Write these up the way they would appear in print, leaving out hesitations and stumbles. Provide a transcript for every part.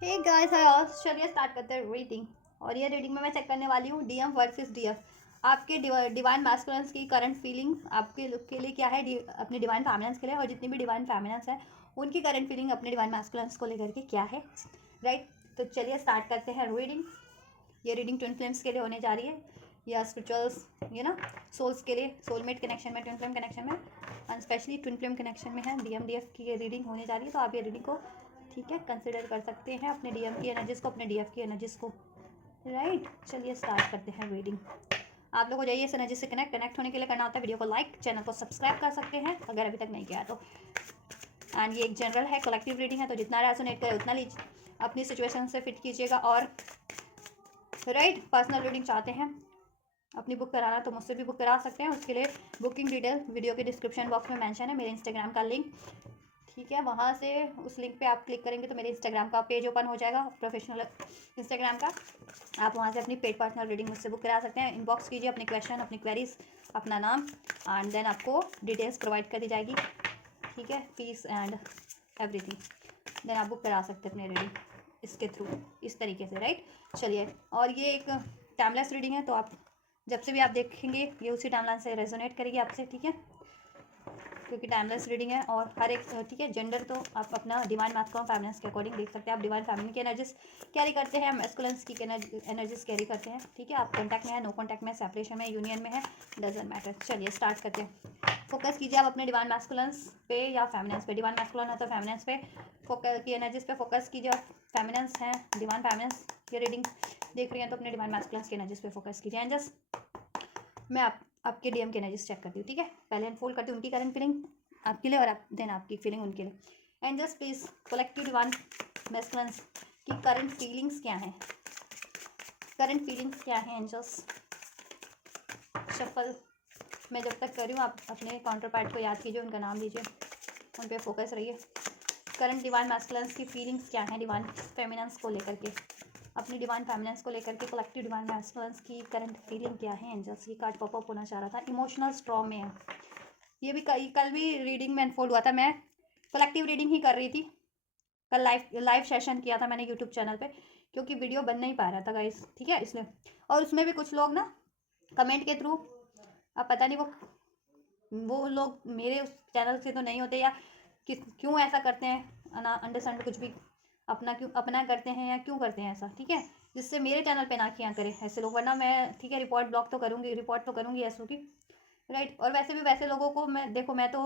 Hey guys hi, चलिए start करते हैं रीडिंग। और ये रीडिंग में मैं चेक करने वाली हूँ डीएम वर्सेस डीएफ। आपके डिवाइन मैस्कुलिन्स की करंट फीलिंग आपके लुक के लिए क्या है, अपने डिवाइन फेमिनिन्स के लिए, और जितनी भी डिवाइन फेमिनिन्स हैं उनकी करंट फीलिंग अपने डिवाइन मैस्कुलिन्स को लेकर के क्या है, राइट। तो चलिए स्टार्ट करते हैं रीडिंग। ये रीडिंग ट्विन फ्लेम्स के लिए होने जा रही है, या स्पिरिचुअल्स सोल्स के लिए, सोलमेट कनेक्शन में, ट्विन फ्लेम कनेक्शन में, and specially twin flame connection में है डीएम डीएफ की ये रीडिंग होने जा रही है। तो आप ये रीडिंग को ठीक है कंसिडर कर सकते हैं, अपने डीएम की एनर्जीज को, अपने डीएफ की एनर्जीज को, राइट। चलिए स्टार्ट करते हैं रीडिंग। आप लोग हो जाइए इस एनर्जी से कनेक्ट होने के लिए करना होता है वीडियो को लाइक, चैनल को सब्सक्राइब कर सकते हैं अगर अभी तक नहीं किया तो। एंड ये एक जनरल है, कलेक्टिव रीडिंग है, तो जितना रेजोनेट करे उतना लीजिए, अपनी सिचुएशन से फिट कीजिएगा। और राइट, पर्सनल रीडिंग चाहते हैं अपनी बुक कराना तो मुझसे भी बुक करा सकते हैं। उसके लिए बुकिंग डिटेल वीडियो के डिस्क्रिप्शन बॉक्स में मेंशन है, मेरे इंस्टाग्राम का लिंक, ठीक है। वहाँ से उस लिंक पे आप क्लिक करेंगे तो मेरे इंस्टाग्राम का पेज ओपन हो जाएगा, प्रोफेशनल इंस्टाग्राम का। आप वहाँ से अपनी पेड पर्सनल रीडिंग मुझसे बुक करा सकते हैं। इनबॉक्स कीजिए अपने क्वेश्चन, अपनी क्वेरीज, अपना नाम, एंड देन आपको डिटेल्स प्रोवाइड कर दी जाएगी, ठीक है, फीस एंड एवरीथिंग। देन आप बुक करा सकते हैं अपनी रीडिंग इसके थ्रू, इस तरीके से, राइट। चलिए, और ये एक टाइमलेस रीडिंग है, तो आप जब से भी आप देखेंगे ये उसी टाइमलाइन से रेजोनेट करेगी आपसे, ठीक है, क्योंकि टाइमलेस रीडिंग है। और हर एक, ठीक है, जेंडर तो आप अपना डिवाइन मैस्कुलिन फेमिनिन्स के अकॉर्डिंग देख सकते हैं। आप डिवाइन फेमिनिन की एनर्जीज कैरी करते हैं, मैस्कुलिन्स की एनर्जीज कैरी करते हैं, ठीक है। आप कॉन्टैक्ट में है, नो कॉन्टैक्ट में, सेपरेशन में, यूनियन में है, डजंट मैटर। चलिए स्टार्ट करते हैं। फोकस कीजिए आप अपने डिवाइन मैस्कुलिन्स पे या फेमिनिन्स पे। डिवाइन मैस्कुलिन है तो फेमिनिन्स पे फोकस की एनर्जीज पे फोकस कीजिए, और फेमिनिन्स हैं डिवाइन फेमिनिन्स ये रीडिंग देख रही हैं तो अपने डिवाइन मैस्कुलिन्स की एनर्जीज पे फोकस कीजिए। एंड जस्ट मैं आपके डीएम की एनर्जीज चेक करती हूँ, ठीक है। पहले अनफोल्ड करती हूँ उनकी करंट फीलिंग आपके लिए, और आप देन आपकी फीलिंग उनके लिए। And just please collective divine masculines की करंट फीलिंग्स क्या हैं, करंट फीलिंग्स क्या हैं एंजल्स। शफल मैं जब तक कर रही हूँ आप अपने काउंटर पार्ट को याद कीजिए, उनका नाम लीजिए, उन पर फोकस रहिए। करंट डिवाइन मैस्कुलिन्स की फीलिंग्स क्या हैं डिवाइन फेमिनिन्स को लेकर के, अपनी डिवाइन फेमिनिन्स को लेकर के कलेक्टिव डिवाइन मैस्कुलिन्स की करंट फीलिंग क्या है एंजल्स। ये कार्ड पॉप अप होना चाह रहा था, इमोशनल स्ट्रॉम में है ये भी। कल भी रीडिंग में अनफोल्ड हुआ था, मैं कलेक्टिव रीडिंग ही कर रही थी कल, लाइव सेशन किया था मैंने यूट्यूब चैनल पे, क्योंकि वीडियो बन नहीं पा रहा था गाइस, ठीक है, इसलिए। और उसमें भी कुछ लोग ना कमेंट के थ्रू, अब पता नहीं वो लोग मेरे उस चैनल से तो नहीं होते, या क्यों ऐसा करते हैं ना, अंडरस्टैंड कुछ भी अपना क्यों अपना करते हैं, या क्यों करते हैं ऐसा, ठीक है, जिससे मेरे चैनल पे ना किया करें ऐसे लोग, वरना मैं, ठीक है, रिपोर्ट तो करूँगी ऐसों की, राइट। और वैसे भी वैसे लोगों को मैं, देखो, मैं तो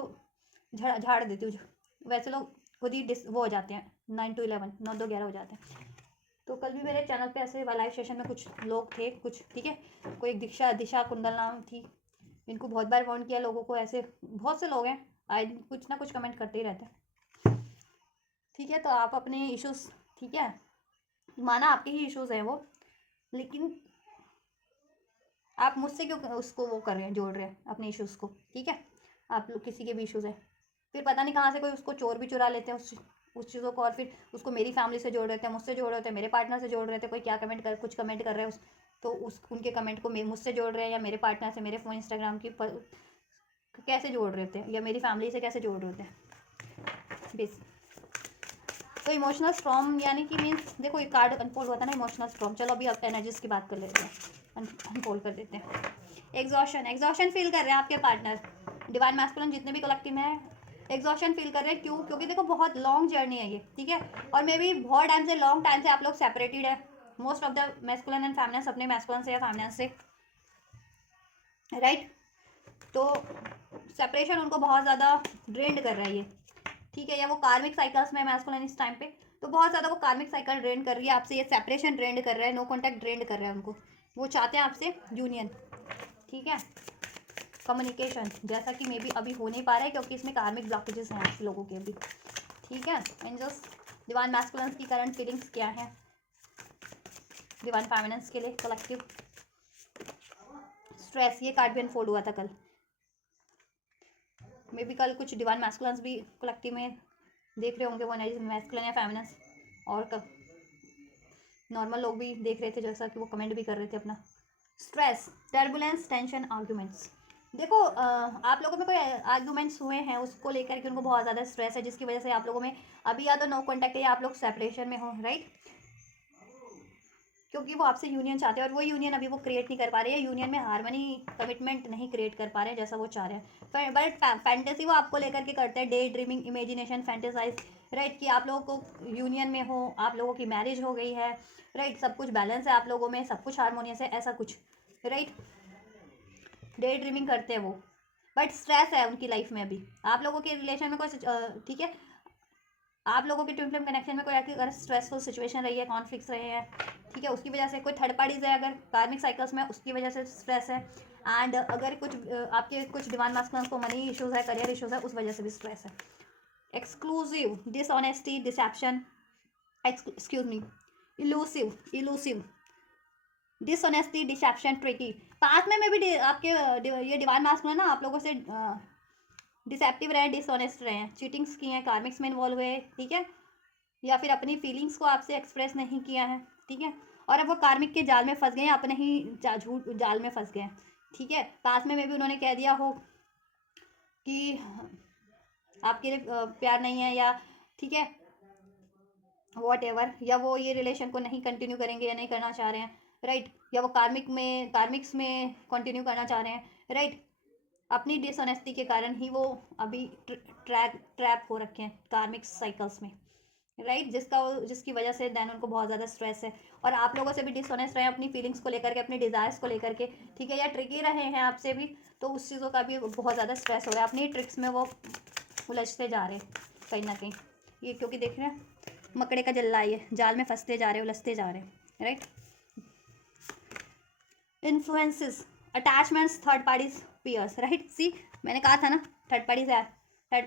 झाड़ देती हूँ, वैसे लोग खुद ही वो हो जाते हैं, 9 to 11, 9 2 11 हो जाते हैं। तो कल भी मेरे चैनल पे ऐसे लाइव सेशन में कुछ लोग थे, कुछ, ठीक है, कोई एक दिशा कुंदल नाम थी, इनको बहुत बार वार्न किया लोगों को, ऐसे बहुत से लोग हैं आए कुछ ना कुछ कमेंट करते ही रहते हैं, ठीक है। तो आप अपने इश्यूज, ठीक है, माना आपके ही इश्यूज हैं वो, लेकिन आप मुझसे क्यों उसको वो कर रहे हैं, जोड़ रहे हैं अपने इश्यूज को, ठीक है। आप लोग किसी के भी इश्यूज हैं, फिर पता नहीं कहाँ से कोई उसको चोर भी चुरा लेते हैं उस चीज़ों को, और फिर उसको मेरी फैमिली से जोड़ रहे थे, मुझसे जोड़ रहे थे, मेरे पार्टनर से जोड़ रहे थे, कोई क्या कुछ कमेंट कर रहे हैं तो उनके कमेंट को मुझसे जोड़ रहे हैं, या मेरे पार्टनर से, मेरे फ़ोन इंस्टाग्राम की कैसे जोड़ रहे थे, या मेरी फैमिली से कैसे जोड़ रहे थे बेस। तो इमोशनल स्ट्रॉम यानी कि मीन्स, देखो ये कार्ड अनफोल्ड हुआ था ना, इमोशनल स्ट्रॉम। चलो अभी आप एनर्जीज की बात कर लेते हैं, अनफोल्ड कर देते हैं। एग्जॉशन फील कर रहे हैं आपके पार्टनर डिवाइन मैस्कुलिन जितने भी कलेक्टिव में है, एग्जॉशन फील कर रहे हैं। क्यों? क्योंकि देखो बहुत लॉन्ग जर्नी है ये, ठीक है, और मे भी बहुत लॉन्ग टाइम से आप लोग सेपरेटेड है, most of the masculine and feminine अपने मैस्कुलिन से या फेमिनिन से, राइट। तो सेपरेशन उनको बहुत ज़्यादा ड्रेंड कर रहा है ये, ठीक है, या वो कार्मिक साइकिल्स में मैस्कुलिन इस टाइम पे, तो बहुत ज़्यादा वो कार्मिक साइकिल ड्रेंड कर रही है आपसे, ये सेपरेशन ड्रेंड कर रहा है, नो कॉन्टैक्ट ड्रेंड कर रहा है उनको। वो चाहते हैं आपसे यूनियन, ठीक है, कम्युनिकेशन, जैसा कि मे बी अभी हो नहीं पा रहा है क्योंकि इसमें कार्मिक ब्लॉकेजेस हैं आप लोगों के अभी, ठीक है। एंजल्स डिवाइन मैस्कुलिन्स की करंट फीलिंग्स क्या है डिवाइन फेमिनिन्स के लिए कलेक्टिव। स्ट्रेस, ये कार्ड भी अनफोल्ड हुआ था कल, मे बी कल कुछ डिवाइन मैस्कुलिन्स भी कलेक्टिव में देख रहे होंगे, वो एनर्जी मैस्कुलिन या फेमिनिन्स, और नॉर्मल लोग भी देख रहे थे, जैसा कि वो कमेंट भी कर रहे थे अपना। स्ट्रेस, टर्बुलेंस, टेंशन, आर्ग्यूमेंट्स, देखो आप लोगों में कोई आर्गूमेंट्स हुए हैं उसको लेकर के, उनको बहुत ज़्यादा स्ट्रेस है, जिसकी वजह से आप लोगों में अभी या तो नो कॉन्टैक्ट है या आप लोग सेपरेशन में हो, राइट। क्योंकि वो आपसे यूनियन चाहते हैं और वो यूनियन अभी वो क्रिएट नहीं कर पा रहे हैं, यूनियन में हार्मनी कमिटमेंट नहीं क्रिएट कर पा रहे हैं जैसा वो चाह रहे हैं। बट फैंटेसी वो आपको लेकर के करते हैं, day dreaming, imagination, fantasise, right, कि आप लोगों को यूनियन में हो, आप लोगों की मैरिज हो गई है, राइट, सब कुछ बैलेंस है आप लोगों में, सब कुछ हारमोनियस है, ऐसा कुछ, राइट। डे ड्रीमिंग करते हैं वो, बट स्ट्रेस है उनकी लाइफ में अभी। आप लोगों के रिलेशन में कोई ठीक है, आप लोगों के ट्विन फ्लेम कनेक्शन में कोई अगर स्ट्रेसफुल सिचुएशन रही है, कॉन्फ्लिक्ट्स रहे हैं, ठीक है, उसकी वजह से कोई थर्ड पार्टीज है अगर कार्मिक साइकिल्स में, उसकी वजह से स्ट्रेस है। एंड अगर कुछ आपके कुछ डिवाइन मास्कुलिन्स को मनी इश्यूज है, करियर इश्यूज है, उस वजह से भी स्ट्रेस है। Exclusive, dishonesty, deception, excuse me, elusive, elusive, dishonesty, deception, tricky. Past में भी आपके ये डिवाइन मास्कुलिन ना आप लोगों से डिसेप्टिव रहे, डिसऑनेस्ट रहे हैं, चीटिंग्स की हैं, कार्मिक्स में इन्वॉल्व हुए, ठीक है, या फिर अपनी फीलिंग्स को आपसे एक्सप्रेस नहीं किया है, ठीक है, और अब वो कार्मिक के जाल में फंस गए हैं, अपने ही झूठ जाल में फंस गए हैं, ठीक है। पास में भी उन्होंने कह दिया हो कि आपके लिए प्यार नहीं है, या ठीक है वॉट एवर, या वो ये रिलेशन को नहीं कंटिन्यू करेंगे या नहीं करना चाह रहे हैं, राइट, या वो कार्मिक्स में कंटिन्यू करना चाह रहे हैं, राइट। अपनी डिसऑनेस्टी के कारण ही वो अभी ट्रैप हो रखे हैं कार्मिक साइकिल्स में, राइट, जिसकी वजह से देन उनको बहुत ज़्यादा स्ट्रेस है। और आप लोगों से भी डिसऑनेस्ट रहे अपनी फीलिंग्स को लेकर के, अपनी डिज़ायर्स को लेकर के, ठीक है, या ट्रिकी रहे हैं आपसे भी, तो उस चीज़ों का भी बहुत ज़्यादा स्ट्रेस हो रहा है, अपनी ट्रिक्स में वो उलझते जा रहे हैं कहीं ना कहीं। ये क्योंकि देख रहे हैं मकड़े का जल्ला, ये जाल में फंसते जा रहे हैं, उलझते जा रहे हैं, right. Influences, attachments, third parties, peers, right, see मैंने कहा था ना, थर्ड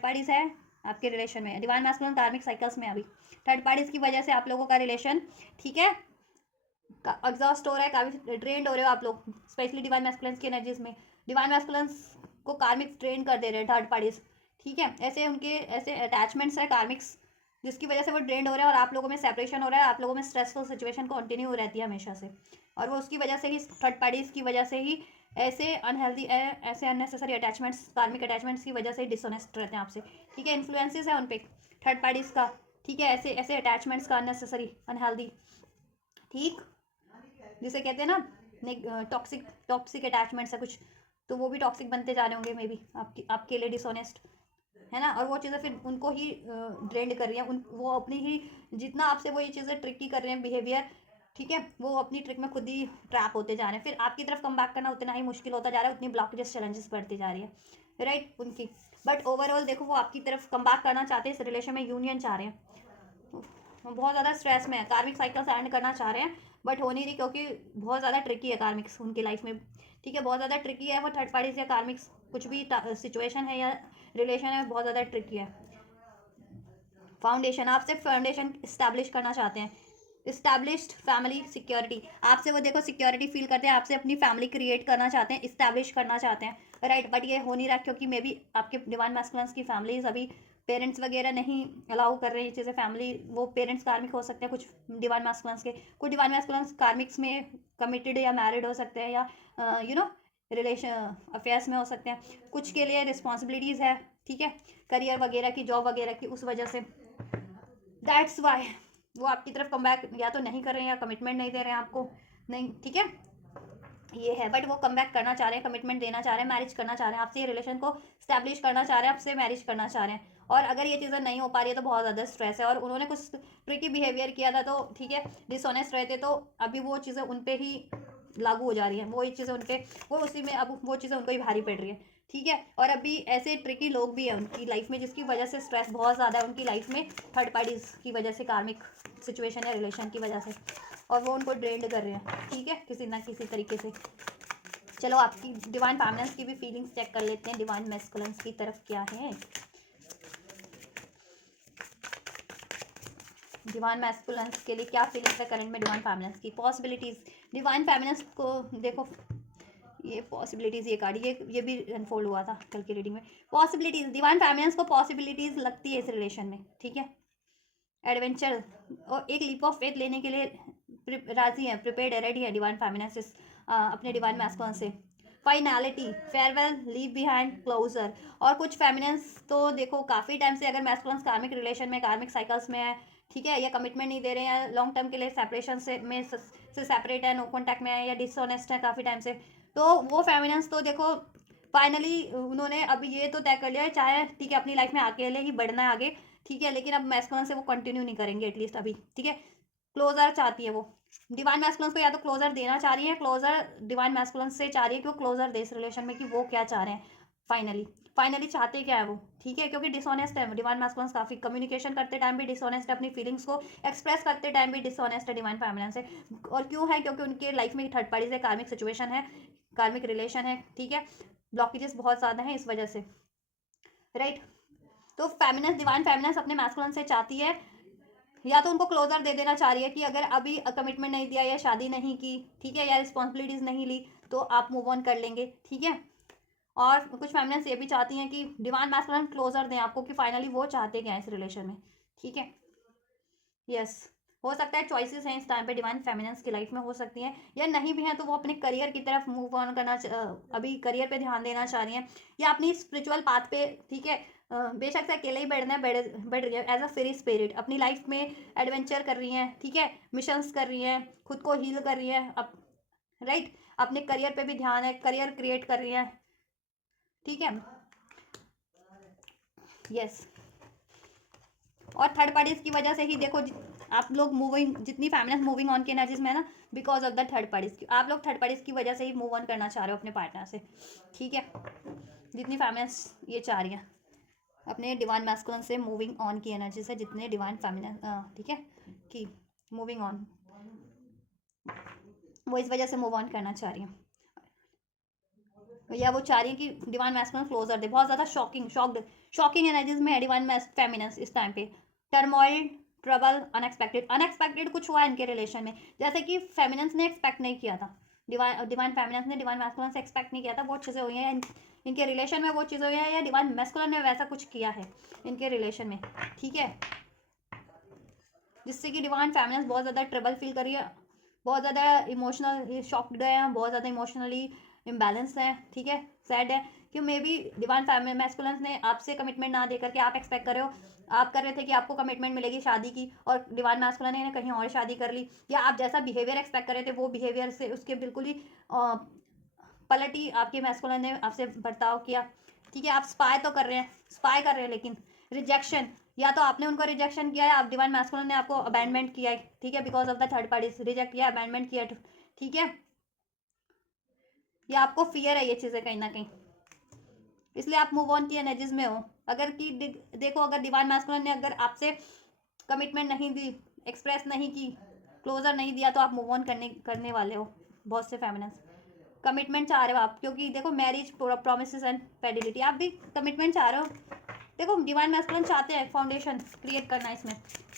पार्टीज है आपके रिलेशन में, डिवाइन मैस्कुलिन कार्मिक साइकिल्स में अभी थर्ड पार्टीज की वजह से आप लोगों का रिलेशन, ठीक है, एग्जॉस्ट हो रहा है, काफ़ी ड्रेन्ड हो रहे हो आप लोग, स्पेशली डिवाइन मैस्कुलिन्स की एनर्जीज में। डिवाइन मैस्कुलिन्स को कार्मिक्स ड्रेन कर दे रहे हैं थर्ड पार्टीज, ठीक है, ऐसे उनके ऐसे अटैचमेंट्स है कार्मिक्स, जिसकी वजह से वो ड्रेन्ड हो रहे हैं और आप लोगों में सेपरेशन हो रहा है, आप लोगों में स्ट्रेसफुल सिचुएशन कंटिन्यू रहती है हमेशा से, और वो उसकी वजह से ही, थर्ड पार्टीज की वजह से ही ऐसे अनहेल्दी, ऐसे अननेसेसरी अटैचमेंट्स, कार्मिक अटैचमेंट्स की वजह से डिसऑनेस्ट रहते हैं आपसे, ठीक है, इन्फ्लुएंसेस है उन पर थर्ड पार्टीज का, ठीक है, ऐसे ऐसे अटैचमेंट्स का अननेसेसरी अनहेल्दी, ठीक, जिसे कहते हैं ना टॉक्सिक अटैचमेंट्स है कुछ, तो वो भी टॉक्सिक बनते जा रहे होंगे मे बी आपके लिए डिसऑनेस्ट, है ना, और वो चीज़ें फिर उनको ही ड्रेंड कर रही हैं, वो अपनी ही, जितना आपसे वो ये चीज़ें ट्रिकी कर रहे हैं बिहेवियर, ठीक है, वो अपनी ट्रिक में खुद ही ट्रैप होते जा रहे हैं, फिर आपकी तरफ कम बैक करना उतना ही मुश्किल होता जा रहा है, उतनी ब्लॉकेजेस चैलेंजेस बढ़ती जा रही है, राइट, उनकी। बट ओवरऑल देखो वो आपकी तरफ कम बैक करना चाहते हैं, इस रिलेशन में यूनियन चाह रहे हैं, बहुत ज़्यादा स्ट्रेस में है, कार्मिक साइकिल्स एंड करना चाह रहे हैं, बट हो नहीं रही क्योंकि बहुत ज़्यादा ट्रिकी है कार्मिक्स उनकी लाइफ में, ठीक है, बहुत ज़्यादा ट्रिकी है वो थर्ड पार्टीज या कार्मिक्स, कुछ भी सिचुएशन है या रिलेशन है, बहुत ज़्यादा ट्रिकी है। फाउंडेशन, आपसे फाउंडेशन इस्टेब्लिश करना चाहते हैं, इस्टेब्लिश्ड फैमिली सिक्योरिटी, आपसे वो देखो सिक्योरिटी फील करते हैं, आपसे अपनी फैमिली क्रिएट करना चाहते हैं, इस्टेब्लिश करना चाहते हैं, राइट, बट ये हो नहीं रहा क्योंकि मे बी आपके डिवाइन मैस्कुलिन्स की फैमिलीज अभी पेरेंट्स वगैरह नहीं अलाउ कर रहे हैं चीज़ें, फैमिली, वो पेरेंट्स कार्मिक हो सकते हैं कुछ डिवाइन मैस्कुलिन्स के, कुछ डिवाइन मैस्कुलिन्स कार्मिक्स में कमिटेड या मैरिड हो सकते हैं, या यू नो रिलेशन अफेयर्स में हो सकते हैं, कुछ के लिए रिस्पॉन्सिबिलिटीज़ है, ठीक है, करियर वगैरह की, जॉब वगैरह की, उस वजह से दैट्स वाई वो आपकी तरफ कम बैक या तो नहीं कर रहे हैं या कमिटमेंट नहीं दे रहे हैं आपको, नहीं, ठीक है, ये है, बट वो कम बैक करना चाह रहे हैं, कमिटमेंट देना चाह रहे हैं, मैरिज करना चाह रहे हैं आपसे, ये रिलेशन को स्टैब्लिश करना चाह रहे हैं आपसे, मैरिज करना चाह रहे हैं, और अगर ये चीज़ें नहीं हो पा रही है तो बहुत ज़्यादा स्ट्रेस है, और उन्होंने कुछ ट्रिकी बिहेवियर किया था तो ठीक है, डिसऑनेस्ट रहते तो अभी वो चीज़ें उन पर ही लागू हो जा रही हैं, वो ये चीज़ें उनके, वो उसी में अब वो चीज़ें उनको ही भारी पड़ रही है, ठीक है, और अभी ऐसे ट्रिकी लोग भी हैं उनकी लाइफ में जिसकी वजह से स्ट्रेस बहुत ज़्यादा है उनकी लाइफ में, थर्ड पार्टीज की वजह से, कार्मिक सिचुएशन या रिलेशन की वजह से, और वो उनको ड्रेंड कर रहे हैं, ठीक है, किसी ना किसी तरीके से। चलो आपकी डिवाइन फैमिनेंस की भी फीलिंग्स चेक कर लेते हैं, डिवाइन मैस्कुलिन्स की तरफ क्या है, डिवाइन मैस्कुलिन्स के लिए क्या फीलिंग्स है करंट में, डिवाइन फैमिनेंस की पॉसिबिलिटीज़, डिवाइन फैमिनेंस को देखो, ये पॉसिबिलिटीज़, ये कार्ड ये भी अनफोल्ड हुआ था कल की रीडिंग में, पॉसिबिलिटीज़, डिवाइन फैमिनेंस को पॉसिबिलिटीज़ लगती है इस रिलेशन में, ठीक है, एडवेंचर और एक लीप ऑफ फेथ लेने के लिए राजी है, प्रिपेयर्ड है, रेडी है डिवाइन फैमिनेंस अपने डिवाइन मैस्कुलिन से, finality, farewell, leave behind, closure. और कुछ फेमिनिन्स तो देखो काफ़ी टाइम से अगर मैस्कुलिन्स कार्मिक रिलेशन में, कार्मिक साइकिल्स में है, ठीक है, या कमिटमेंट नहीं दे रहे हैं, लॉन्ग टर्म के लिए सेपरेशन से सेपरेट है, नो कॉन्टैक्ट में है, या डिसऑनेस्ट है काफ़ी टाइम से, तो वो फेमिनिन्स तो देखो फाइनली उन्होंने अभी ये तो तय कर लिया है, चाहे ठीक है अपनी लाइफ में अकेले ही बढ़ना है आगे, ठीक है, लेकिन अब मैस्कुलिन से वो कंटिन्यू नहीं करेंगे एटलीस्ट अभी, ठीक है। क्लोजर चाहती है वो, डिवाइन मैस्कुलिन को या तो क्लोजर देना चाह रही है, क्लोजर डिवाइन मैस्कुलिन से चाह रही है कि वो क्लोजर दे इस रिलेशन में, कि वो क्या चाह रहे हैं फाइनली, फाइनली चाहते क्या है वो, ठीक है, क्योंकि डिसऑनेस्ट है डिवाइन मैस्कुलिन, काफ़ी कम्युनिकेशन करते टाइम भी डिसऑनेस्ट है, अपनी फीलिंग्स को एक्सप्रेस करते टाइम भी डिसऑनेस्ट है डिवाइन फेमिनिन से। और क्यों है, क्योंकि उनके लाइफ में थर्ड पार्टी से कार्मिक सिचुएशन है, कार्मिक रिलेशन है, ठीक है, ब्लॉकेजेस बहुत ज़्यादा हैं इस वजह से, राइट। तो फेमिनिस्ट, डिवाइन फेमिनिस्ट अपने मैस्कुलिन से चाहती है या तो उनको क्लोजर दे देना चाह रही है कि अगर अभी कमिटमेंट नहीं दिया या शादी नहीं की, ठीक है, या रिस्पॉन्सिबिलिटीज नहीं ली, तो आप मूव ऑन कर लेंगे, ठीक है। और कुछ फेमिनिस्ट ये भी चाहती हैं कि डिवाइन मैस्कुलिन क्लोजर दें आपको, कि फाइनली वो चाहते क्या है इस रिलेशन में, ठीक है। यस, हो सकता है चॉइसेस हैं इस टाइम पे डिवाइन फेमिनिन्स की लाइफ में, हो सकती हैं या नहीं भी हैं, तो वो अपने करियर की तरफ मूव ऑन करना, अभी करियर पे ध्यान देना चाह रही हैं, या अपनी स्पिरिचुअल पाथ पे, ठीक है, बेशक से अकेले ही बढ़ना बढ़ रही है एज अ फ्री स्पिरिट, अपनी लाइफ में एडवेंचर कर रही हैं, ठीक है, मिशंस कर रही हैं, खुद को हील कर रही हैं, राइट, अपने करियर पे भी ध्यान है, करियर क्रिएट कर रही हैं, ठीक है। यस, और थर्ड पार्टीज की वजह से ही देखो आप लोग मूविंग, जितनी फैमिलीज मूविंग ऑन की एनर्जीज में है ना, because of the third parties की, आप लोग थर्ड पार्टीज की वजह से ही मूव ऑन करना चाह रहे हो अपने पार्टनर से, ठीक है, जितनी फैमिलीज ये चाह रही हैं अपने डिवाइन मैस्कुलिन से मूविंग ऑन की एनर्जी से, जितने डिवाइन फेमिनिन, ठीक है, कि मूविंग ऑन, वो इस वजह से मूव ऑन करना चाह रही हैं, या वो चाह रही है कि डिवाइन मैस्कुलिन क्लोजर दे, बहुत ज़्यादा शॉकिंग एनर्जीज में है डिवाइन फेमिनिन इस टाइम पे, टर्मोइल, ट्रबल, अनएक्सपेक्टेड कुछ हुआ है इनके रिलेशन में, जैसे कि फेमिनिन्स ने एक्सपेक्ट नहीं किया था, डिवाइन फेमिनिन्स ने डिवाइन मैस्कुलिन से एक्सपेक्ट नहीं किया था, बहुत चीज़ें हुई हैं इनके रिलेशन में, वो चीज़ें हुई हैं, या डिवाइन मैस्कुलिन ने वैसा कुछ किया है इनके रिलेशन में, ठीक है, जिससे कि डिवाइन फेमिनिन्स बहुत ज़्यादा ट्रबल फील कर रही है, बहुत ज़्यादा इमोशनल शॉक्ड है, बहुत ज़्यादा इमोशनली इम्बैलेंस है, ठीक है, सैड है, कि मे बी डिवाइन मैस्कुलिन ने आपसे कमिटमेंट ना दे करके, आप एक्सपेक्ट कर रहे हो, आप कर रहे थे कि आपको कमिटमेंट मिलेगी शादी की, और डिवाइन मैस्कुलिन ने कहीं और शादी कर ली, या आप जैसा बिहेवियर एक्सपेक्ट कर रहे थे वो बिहेवियर से उसके बिल्कुल ही पलट ही आपके मैस्कुलिन ने आपसे बर्ताव किया, ठीक है, आप स्पाई कर रहे हैं, लेकिन रिजेक्शन, या तो आपने उनको रिजेक्शन किया है, आप डिवाइन मैस्कुलिन ने आपको अबैंडमेंट किया है, ठीक है, because of the third party reject किया, अबैंडमेंट किया, ठीक है, या आपको फियर है ये चीज़ें कहीं ना कहीं, इसलिए आप मूव ऑन की एनर्जीज में हो, अगर कि देखो अगर डिवाइन मैस्कुलिन ने अगर आपसे कमिटमेंट नहीं दी, एक्सप्रेस नहीं की, क्लोजर नहीं दिया, तो आप मूव ऑन करने वाले हो, बहुत से फेमिनिन्स कमिटमेंट चाह रहे हो आप, क्योंकि देखो मैरिज, प्रोमिसेस एंड फिडेलिटी, आप भी कमिटमेंट चाह रहे हो, देखो डिवाइन मैस्कुलिन चाहते हैं फाउंडेशन क्रिएट करना इसमें,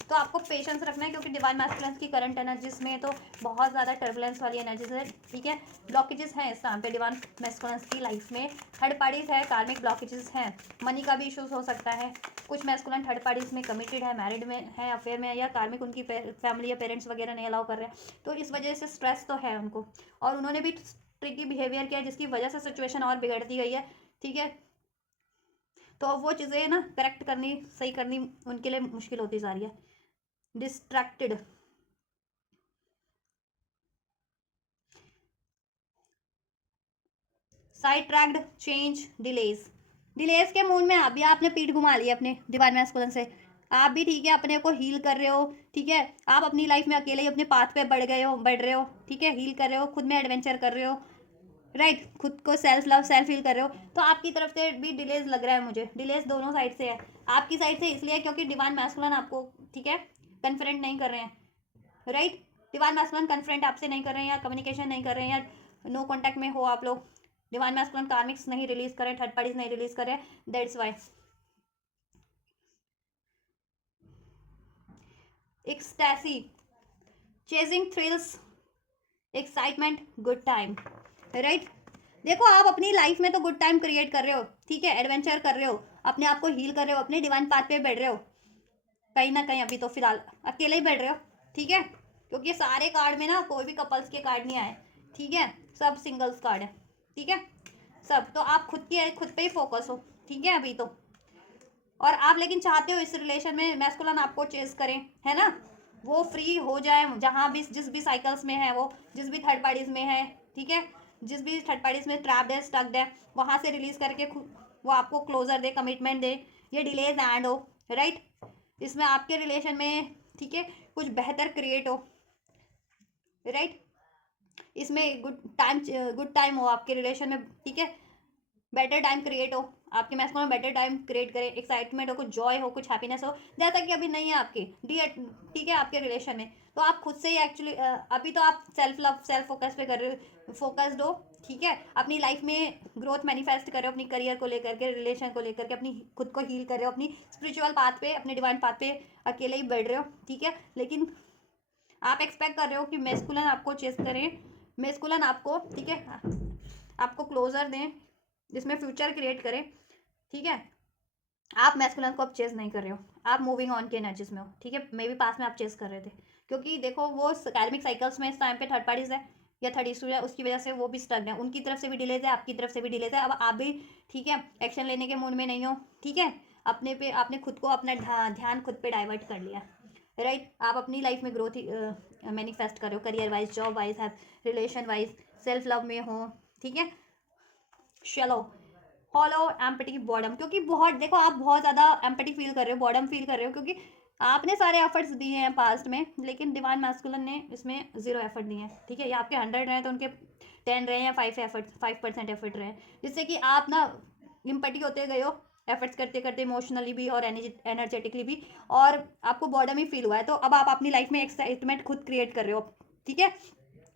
तो आपको पेशेंस रखना है, क्योंकि डिवाइन मैस्कुलिन की करंट एनर्जीज में तो बहुत ज़्यादा टर्बुलेंस वाली एनर्जीज है, ठीक है, ब्लॉकेजेस हैं इस टाइम पे डिवाइन मैस्कुलिन की लाइफ में, थर्ड पार्टीज है, कार्मिक ब्लॉकेजेस हैं, मनी का भी इशूज़ हो सकता है, कुछ मैस्कुलिन थर्ड पार्टीज में कमिटेड है, मैरिड में है, अफेयर में है, या कार्मिक उनकी फैमिली या पेरेंट्स वगैरह नहीं अलाउ कर रहे हैं, तो इस वजह से स्ट्रेस तो है उनको, और उन्होंने भी ट्रिकी बिहेवियर किया है, जिसकी वजह से सिचुएशन और बिगड़ती गई है, ठीक है, तो वो चीज़ें ना करेक्ट करनी, सही करनी उनके लिए मुश्किल होती जा रही है, distracted, side tracked, change, delays के मूड में आप भी, आपने पीठ घुमा ली अपने डिवाइन मैस्कुलिन से, आप भी ठीक है अपने को हील कर रहे हो, ठीक है, आप अपनी लाइफ में अकेले ही अपने पाथ पे बढ़ रहे हो, ठीक है, हील कर रहे हो, खुद में एडवेंचर कर रहे हो, राइट, खुद को सेल्फ लव, सेल्फ हील कर रहे हो, तो आपकी तरफ से भी डिलेज लग रहा है मुझे, डिलेज दोनों साइड से है, आपकी साइड से इसलिए क्योंकि डिवाइन मैस्कुलिन आपको, ठीक है, कन्फ्रंट नहीं कर रहे हैं, राइट, डिवाइन मैस्कुलिन कन्फ्रंट आपसे नहीं कर रहे हैं, या कम्युनिकेशन नहीं कर रहे हैं, या नो कॉन्टैक्ट में हो आप लोग, डिवाइन मैस्कुलिन कार्मिक्स नहीं रिलीज करें, थर्ड पार्टीज नहीं रिलीज करें, that's why, ecstasy, chasing thrills, excitement, good time, right, देखो आप अपनी लाइफ में तो गुड टाइम क्रिएट कर रहे हो, ठीक है, एडवेंचर कर रहे हो, अपने आप को हील कर रहे हो, अपने डिवाइन पाथ पे बैठ रहे हो, कहीं ना कहीं अभी तो फिलहाल अकेले ही बैठ रहे हो, ठीक है, क्योंकि सारे कार्ड में ना कोई भी कपल्स के कार्ड नहीं आए, ठीक है, सब सिंगल्स कार्ड है, ठीक है, सब। तो आप खुद पे ही फोकस हो, ठीक है अभी तो। और आप लेकिन चाहते हो इस रिलेशन में मैस्कुलिन आपको चेज करें, है ना, वो फ्री हो जाए जहाँ भी, जिस भी साइकिल्स में है वो, जिस भी थर्ड पार्टीज में है, ठीक है, जिस भी थर्ड पार्टीज में ट्रैप्ड है, स्टक्ड है, वहाँ से रिलीज करके वो आपको क्लोजर दे, कमिटमेंट दे, ये डिलेज एंड हो, राइट। इसमें आपके रिलेशन में, ठीक है, कुछ बेहतर क्रिएट हो, राइट। इसमें गुड टाइम हो आपके रिलेशन में, ठीक है, बेटर टाइम क्रिएट हो आपके मैस्कुलिन में, बेटर टाइम क्रिएट करें, एक्साइटमेंट हो, कुछ जॉय हो, कुछ हैप्पीनेस हो, जैसा कि अभी नहीं है आपकी, ठीक है, आपके रिलेशन में। तो आप खुद से ही एक्चुअली अभी तो आप सेल्फ लव, सेल्फ फोकस पे कर रहे हो, फोकस्ड हो, ठीक है, अपनी लाइफ में ग्रोथ मैनिफेस्ट कर रहे हो, अपनी करियर को लेकर के, रिलेशन को लेकर के, अपनी खुद को हील कर रहे हो, अपनी स्पिरिचुअल पाथ पे, अपने डिवाइन पाथ पे अकेले ही बढ़ रहे हो, ठीक है। लेकिन आप एक्सपेक्ट कर रहे हो कि मैस्कुलिन आपको चेस करें, मैस्कुलिन आपको, ठीक है, आपको क्लोजर दें जिसमें फ्यूचर क्रिएट करें, ठीक है। आप मैस्कुलिन को अब चेस नहीं कर रहे हो, आप मूविंग ऑन के एनर्जीज में हो, ठीक है। मे बी पास में आप चेस कर रहे थे, क्योंकि देखो वो कार्मिक साइकिल्स में इस टाइम पे थर्ड पार्टीज है या थर्ड इशू है, उसकी वजह से वो भी स्टक है, उनकी तरफ से भी डिलेज है, आपकी तरफ से भी डिलेज है। अब आप भी, ठीक है, एक्शन लेने के मूड में नहीं हो, ठीक है, अपने पे आपने खुद को अपना ध्यान खुद पे डाइवर्ट कर लिया, राइट। आप अपनी लाइफ में ग्रोथ मैनिफेस्ट कर रहे हो, करियर वाइज, जॉब वाइज, है रिलेशन वाइज, सेल्फ लव में हो, ठीक है। चलो, हॉलो एम्पटी बॉडम, क्योंकि बहुत देखो आप बहुत ज़्यादा एम्पटी फील कर रहे हो, बॉडम फील कर रहे हो, क्योंकि आपने सारे एफर्ट्स दिए हैं पास्ट में, लेकिन डिवाइन मैस्कुलिन ने इसमें 0 एफर्ट दिए हैं, ठीक है। ये आपके 100 रहे तो उनके 10 रहे या 5% एफर्ट रहे, जिससे कि आप ना एम्पटी होते गए हो, एफर्ट्स करते करते, इमोशनली भी और एनर्जेटिकली भी, और आपको बॉडम ही फील हुआ है। तो अब आप अपनी लाइफ में एक्साइटमेंट खुद क्रिएट कर रहे हो, ठीक है,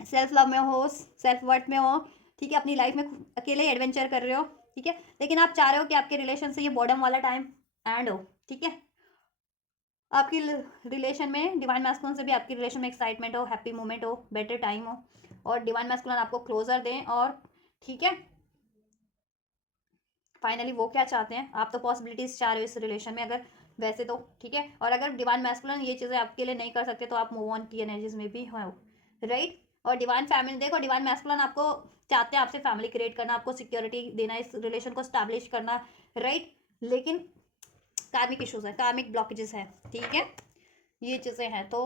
सेल्फ लव में हो, सेल्फ वर्थ में हो, ठीक है, अपनी लाइफ में अकेले ही एडवेंचर कर रहे हो, ठीक है। लेकिन आप चाह रहे हो कि आपके रिलेशन से ये बॉडम वाला टाइम एंड हो, ठीक है। आपकी रिलेशन में डिवाइन मैस्कुलिन से भी आपकी रिलेशन में एक्साइटमेंट हो, हैप्पी मोमेंट हो, बेटर टाइम हो, और डिवाइन मैस्कुलिन आपको क्लोजर दें, और ठीक है, फाइनली वो क्या चाहते हैं, आप तो पॉसिबिलिटीज चाह रहे हो इस रिलेशन में, अगर वैसे तो, ठीक है। और अगर डिवाइन मैस्कुलिन ये चीज़ें आपके लिए नहीं कर सकते तो आप मूव ऑन की एनर्जीज में भी हो, राइट। और डिवाइन फैमिली, देखो डिवाइन मैस्कुलिन आपको चाहते हैं आपसे फैमिली क्रिएट करना, आपको सिक्योरिटी देना, इस रिलेशन को स्टैब्लिश करना, राइट। लेकिन कार्मिक इश्यूज है, कार्मिक ब्लॉकेजेस है, ठीक है, ये चीज़ें हैं। तो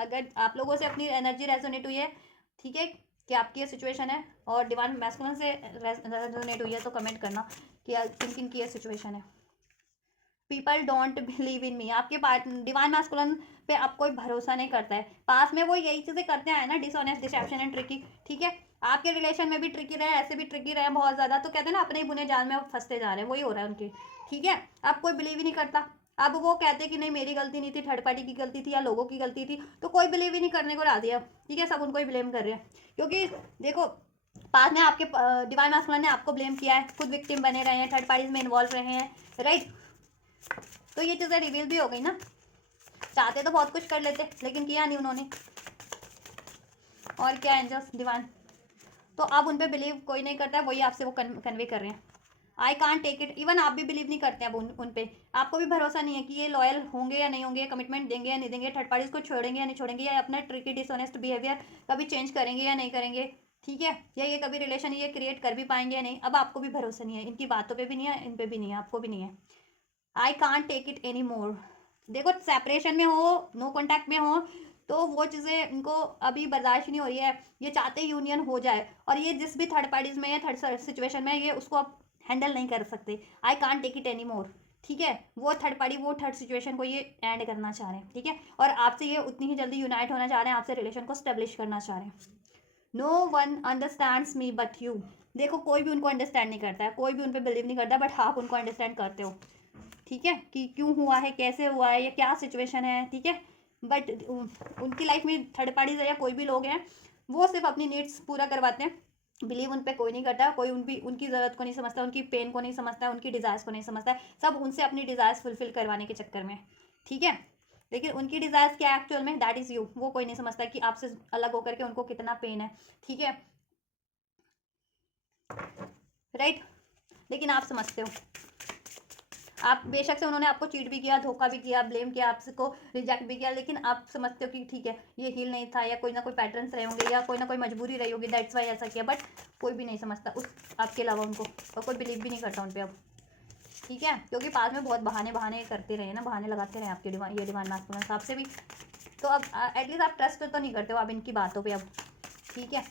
अगर आप लोगों से अपनी एनर्जी रेजोनेट हुई है, ठीक है, कि आपकी ये सिचुएशन है, और डिवाइन मैस्कुलिन से रेजोनेट हुई है, तो कमेंट करना कि किन किन की ये सिचुएशन है। पीपल डोंट बिलीव इन मी, आपके पार्ट डिवाइन मैस्कुलिन पे आप कोई भरोसा नहीं करता है। पास में वो यही चीज़ें करते आए ना, डिसऑनेस्ट, डिसेप्शन एंड ट्रिकी, ठीक है। आपके रिलेशन में भी ट्रिकी रहे, ऐसे भी ट्रिकी रहे बहुत ज़्यादा, तो कहते हैं ना अपने ही बुने जाल में फंसते जा रहे हैं, वही हो रहा है उनके, ठीक है। आप कोई बिलीव ही नहीं करता। अब वो कहते कि नहीं मेरी गलती नहीं थी, थर्ड पार्टी की गलती थी या लोगों की गलती थी, तो कोई बिलीव ही नहीं करने को राजी है, ठीक है, सब उनको ही ब्लेम कर रहे हैं। क्योंकि देखो पास में आपके डिवाइन मैस्कुलिन ने आपको ब्लेम किया है, खुद विक्टिम बने रहे हैं, थर्ड पार्टीज में इन्वॉल्व रहे हैं, राइट। तो ये चीज़ें रिवील भी हो गई ना, चाहते तो बहुत कुछ कर लेते लेकिन किया नहीं उन्होंने, और क्या एंजल्स डिवाइन, तो अब उन पर बिलीव कोई नहीं करता है, वही आपसे वो कन्वे कर रहे हैं। I can't take it, even आप भी बिलीव नहीं करते हैं अब उन पे, आपको भी भरोसा नहीं है कि ये लॉयल होंगे या नहीं होंगे, कमिटमेंट देंगे या नहीं देंगे, थर्ड पार्टीज को छोड़ेंगे या नहीं छोड़ेंगे, या अपना ट्रिकी डिसऑनेस्ट बिहेवियर कभी चेंज करेंगे या नहीं करेंगे, ठीक है, या ये कभी रिलेशन ये क्रिएट कर भी पाएंगे या नहीं। अब आपको भी भरोसा नहीं है, इनकी बातों पर भी नहीं है, इन पर भी नहीं है, आपको भी नहीं है। I can't take it any more, देखो सेपरेशन में हो, नो कॉन्टैक्ट में हो, तो वो चीज़ें इनको अभी बर्दाश्त नहीं हो रही है, ये चाहते यूनियन हो जाए, और ये जिस भी थर्ड पार्टीज में या थर्ड सिचुएशन में ये उसको अब हैंडल नहीं कर सकते। I can't take it any more, ठीक है, वो थर्ड पार्टी वो थर्ड सिचुएशन को ये एंड करना चाह रहे हैं, ठीक है, और आपसे ये उतनी ही जल्दी यूनाइट होना चाह रहे हैं, आपसे रिलेशन को स्टेब्लिश करना चाह रहे हैं। No one understands me but you, देखो कोई भी उनको अंडरस्टैंड नहीं करता है, कोई भी उन पर बिलीव नहीं करता, बट आप उनको अंडरस्टैंड करते हो, ठीक है, कि क्यों हुआ है, कैसे हुआ है, या क्या सिचुएशन है, ठीक है। बट उनकी लाइफ में थर्ड पार्टीज है या कोई भी लोग हैं, वो सिर्फ अपनी नीड्स पूरा करवाते हैं, बिलीव उन पर कोई नहीं करता, कोई उनकी ज़रूरत को नहीं समझता, उनकी पेन को नहीं समझता, उनकी डिज़ायर्स को नहीं समझता है, सब उनसे अपनी डिज़ायर्स फुलफिल करवाने के चक्कर में, ठीक है। लेकिन उनकी डिज़ायर्स क्या है एक्चुअल में, दैट इज़ यू, वो कोई नहीं समझता कि आपसे अलग होकर के उनको कितना पेन है, ठीक है, राइट। लेकिन आप समझते हो, आप बेशक से उन्होंने आपको चीट भी किया, धोखा भी किया, ब्लेम किया, आपको रिजेक्ट भी किया, लेकिन आप समझते हो कि ठीक है ये हील नहीं था, या कोई ना कोई पैटर्न्स रहे होंगे, या कोई ना कोई मजबूरी रही होगी, दैट्स वाई ऐसा किया। बट कोई भी नहीं समझता उस आपके अलावा उनको, और कोई बिलीव भी नहीं करता उन पर अब, ठीक है। क्योंकि पास में बहुत बहाने बहाने करते रहे ना, बहाने लगाते रहे आपके ये डिवाइन मास्कुलिन आपसे भी। तो अब एटलीस्ट आप ट्रस्ट तो नहीं करते हो आप इनकी बातों पे अब, ठीक है।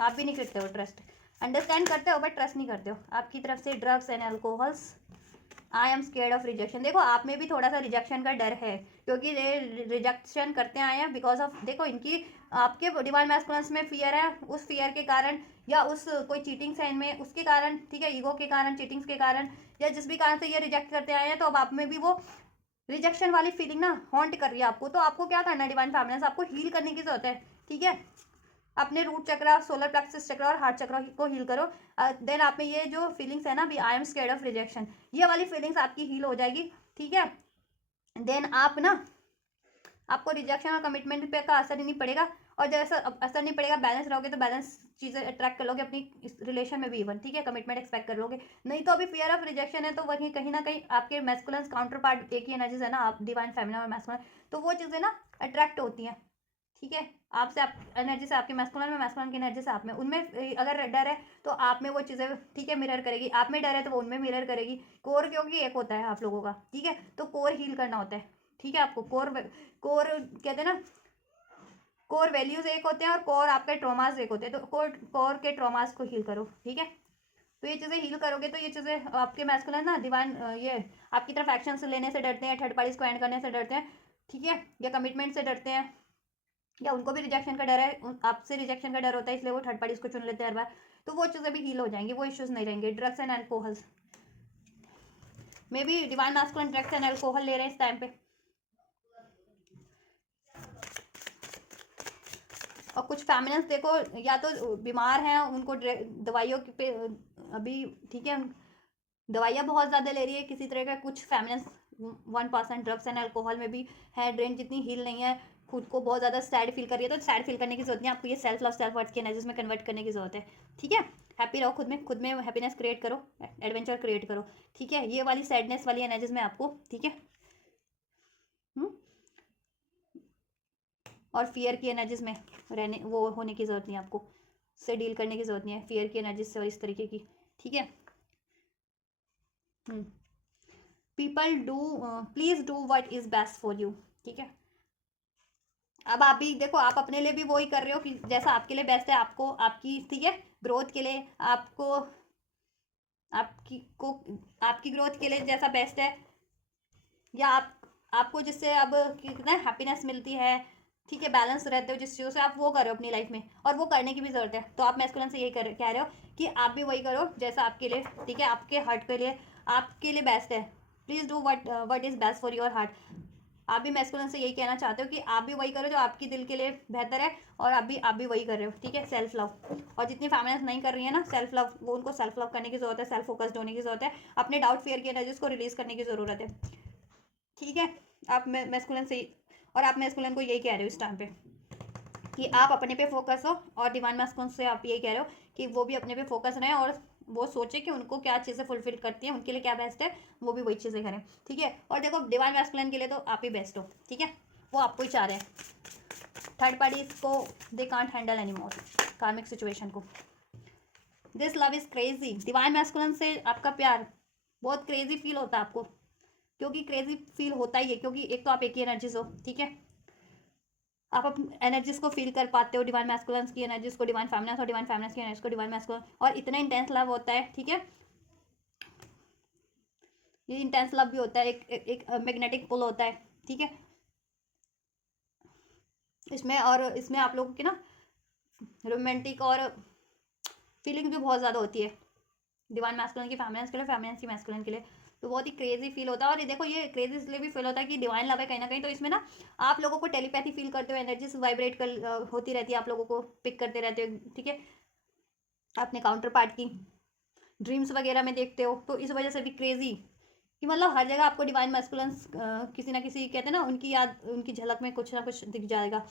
आप भी नहीं करते हो ट्रस्ट, अंडरस्टैंड करते हो बट ट्रस्ट नहीं करते हो। आपकी तरफ से drugs and alcohols, I am scared of rejection. देखो आप में भी थोड़ा सा रिजेक्शन का डर है, क्योंकि ये रिजेक्शन करते आए हैं बिकॉज ऑफ, देखो इनकी आपके डिवाइन मैस्कुलिन्स में फियर है, उस फियर के कारण, या उस कोई चीटिंग है इनमें उसके कारण, ठीक है, ईगो के कारण, चीटिंग्स के कारण, या जिस भी कारण से ये रिजेक्ट करते आए हैं, तो अब आप में भी वो रिजेक्शन वाली फीलिंग ना हॉन्ट कर रही है आपको। तो आपको क्या करना है, डिवाइन फैमिलीज आपको हील करने की जरूरत है, ठीक है। अपने रूट चक्रा, सोलर प्लेक्सस चक्रा और हार्ट चक्रा को हील करो। देन आप में ये जो फीलिंग्स है ना भी, I am scared of rejection, ये वाली फीलिंग्स आपकी हील हो जाएगी, ठीक है। देन आप ना, आपको रिजेक्शन और कमिटमेंट पे का असर ही नहीं पड़ेगा, और जैसा असर नहीं पड़ेगा, बैलेंस रहोगे तो बैलेंस चीज़ें अट्रैक्ट कर लोगे अपनी रिलेशन में भी इवन, ठीक है। कमिटमेंट एक्सपेक्ट कर लोगे, नहीं तो अभी फियर ऑफ रिजेक्शन है, तो वहीं कहीं ना कहीं आपके मैस्कुलिन काउंटर पार्ट एक ही एनर्जीज है ना, आप डिवाइन फेमिनिन और मैस्कुलिन, तो वो चीज़ें ना अट्रैक्ट होती हैं, ठीक है। आपसे, आप एनर्जी से आपके मैस्कुलिन में, मैस्कुलिन की एनर्जी से आप में, उनमें अगर डर है तो आप में वो चीज़ें, ठीक है, मिरर करेगी। आप में डर है तो वो उनमें मिरर करेगी। कोर क्योंकि एक होता है आप लोगों का, ठीक है, तो कोर हील करना होता है, ठीक है। आपको कोर, कोर कहते हैं ना, कोर वैल्यूज एक होते हैं और कोर आपके ट्रॉमास एक होते हैं, तो कोर कोर के ट्रॉमास को हील करो, ठीक है। तो ये चीज़ें हील करोगे तो ये चीज़ें आपके मैस्कुलिन ना डिवाइन, ये आपकी तरफ एक्शन लेने से डरते हैं, थर्ड पार्टीज को एंड करने से डरते हैं, ठीक है, या कमिटमेंट से डरते हैं, या उनको भी रिजेक्शन का डर है, आपसे रिजेक्शन का डर होता है, इसलिए वो थर्ड पार्टीज को चुन लेते हैं हर बार। तो वो चीज़ें भी हील हो जाएंगी, वो इश्यूज नहीं रहेंगे। ड्रग्स एंड अल्कोहल में भी divine masculine drugs and alcohol ले रहे हैं इस टाइम पे, और कुछ फैमिलियंस देखो या तो बीमार हैं, उनको दवाइयों पे अभी, ठीक है, दवाइयाँ बहुत ज़्यादा ले रही है किसी तरह का। कुछ फैमिलियंस 1% ड्रग्स एंड अल्कोहल में भी है, ड्रेन जितनी हील नहीं है, खुद को बहुत ज़्यादा सैड फील कर रही है, तो सैड फील करने की जरूरत नहीं, आपको ये सेल्फ लव, सेल्फ वर्थ की एनर्जीज में कन्वर्ट करने की जरूरत है, ठीक है। हैप्पी रहो, खुद में हैप्पीनेस क्रिएट करो, एडवेंचर क्रिएट करो, ठीक है। ये वाली सैडनेस वाली एनर्जीज में आपको, ठीक है, और फियर की एनर्जीज में रहने, वो होने की ज़रूरत नहीं आपको, से डील करने की ज़रूरत नहीं है फियर की एनर्जीज से और इस तरीके की, ठीक है। People do, please do what is best for you, ठीक है। अब आप भी देखो, आप अपने लिए भी वही कर रहे हो कि जैसा आपके लिए बेस्ट है, आपको आपकी, ठीक है, ग्रोथ के लिए, आपको आपकी को आपकी ग्रोथ के लिए जैसा बेस्ट है, या आपको जिससे अब कितना हैप्पीनेस मिलती है, ठीक है, बैलेंस रहते हो जिस चीज़ से, आप वो करो अपनी लाइफ में, और वो करने की भी ज़रूरत है। तो आप मैस्कुलिन से यही कह रहे हो कि आप भी वही करो जैसा आपके लिए, ठीक है, आपके हार्ट के लिए, आपके लिए बेस्ट है। Please do what is best for your heart. आप भी मैस्कुलिन से यही कहना चाहते हो कि आप भी वही करो जो आपकी दिल के लिए बेहतर है, और आप भी वही कर रहे हो, ठीक है। सेल्फ लव, और जितनी फैमिलीज नहीं कर रही है ना सेल्फ लव, वो उनको सेल्फ लव करने की ज़रूरत है, सेल्फ फोकस्ड होने की ज़रूरत है, अपने डाउट फियर की एनर्जीज को रिलीज़ करने की ज़रूरत है, ठीक है। आप मैस्कुलिन से, और आप मैस्कुलिन को यही कह रहे हो इस टाइम पे कि आप अपने पे फोकस हो, और डिवाइन मैस्कुलिन से आप यही कह रहे हो कि वो भी अपने पे फोकस रहें, और वो सोचे कि उनको क्या चीज़ें फुलफिल करती हैं, उनके लिए क्या बेस्ट है, वो भी वही चीज़ें करें, ठीक है। और देखो डिवाइन मैस्कुलिन के लिए तो आप ही बेस्ट हो, ठीक है, वो आपको ही चाह रहे हैं। थर्ड पार्टीज को they can't handle any more कार्मिक सिचुएशन को। This love is crazy, divine masculine से आपका प्यार बहुत क्रेजी फील होता है आपको, क्योंकि क्रेजी फील होता ही है, क्योंकि एक तो आप एक ही एनर्जीज हो, ठीक है। आप अपनी एनर्जीज को फील कर पाते हो, डिवाइन मैस्कुलिन की एनर्जीज को डिवाइन फेमिनिन, और डिवाइन फेमिनिन की एनर्जीज को डिवाइन मैस्कुलिन, और इतना इंटेंस लव होता है, ठीक है। ये इंटेंस लव भी होता है, एक मैग्नेटिक पुल होता है, ठीक है, इसमें। और इसमें आप लोगों की ना रोमांटिक और फीलिंग भी बहुत ज़्यादा होती है, डिवाइन मैस्कुलिन की फेमिनिन के लिए, फेमिनिन की मैस्कुलिन के लिए, तो बहुत ही क्रेजी फील होता है। और ये देखो, ये क्रेजी इसलिए भी फील होता है कि डिवाइन लव है कहीं ना कहीं, तो इसमें ना आप लोगों को टेलीपैथी फील करते हो, एनर्जी से वाइब्रेट कर होती रहती है, आप लोगों को पिक करते रहते हो, ठीक है, अपने काउंटर पार्ट की ड्रीम्स वगैरह में देखते हो, तो इस वजह से भी क्रेजी कि मतलब हर जगह आपको डिवाइन मैस्कुलिन्स किसी ना किसी, कहते हैं ना, उनकी याद, उनकी झलक में कुछ ना कुछ दिख जाएगा,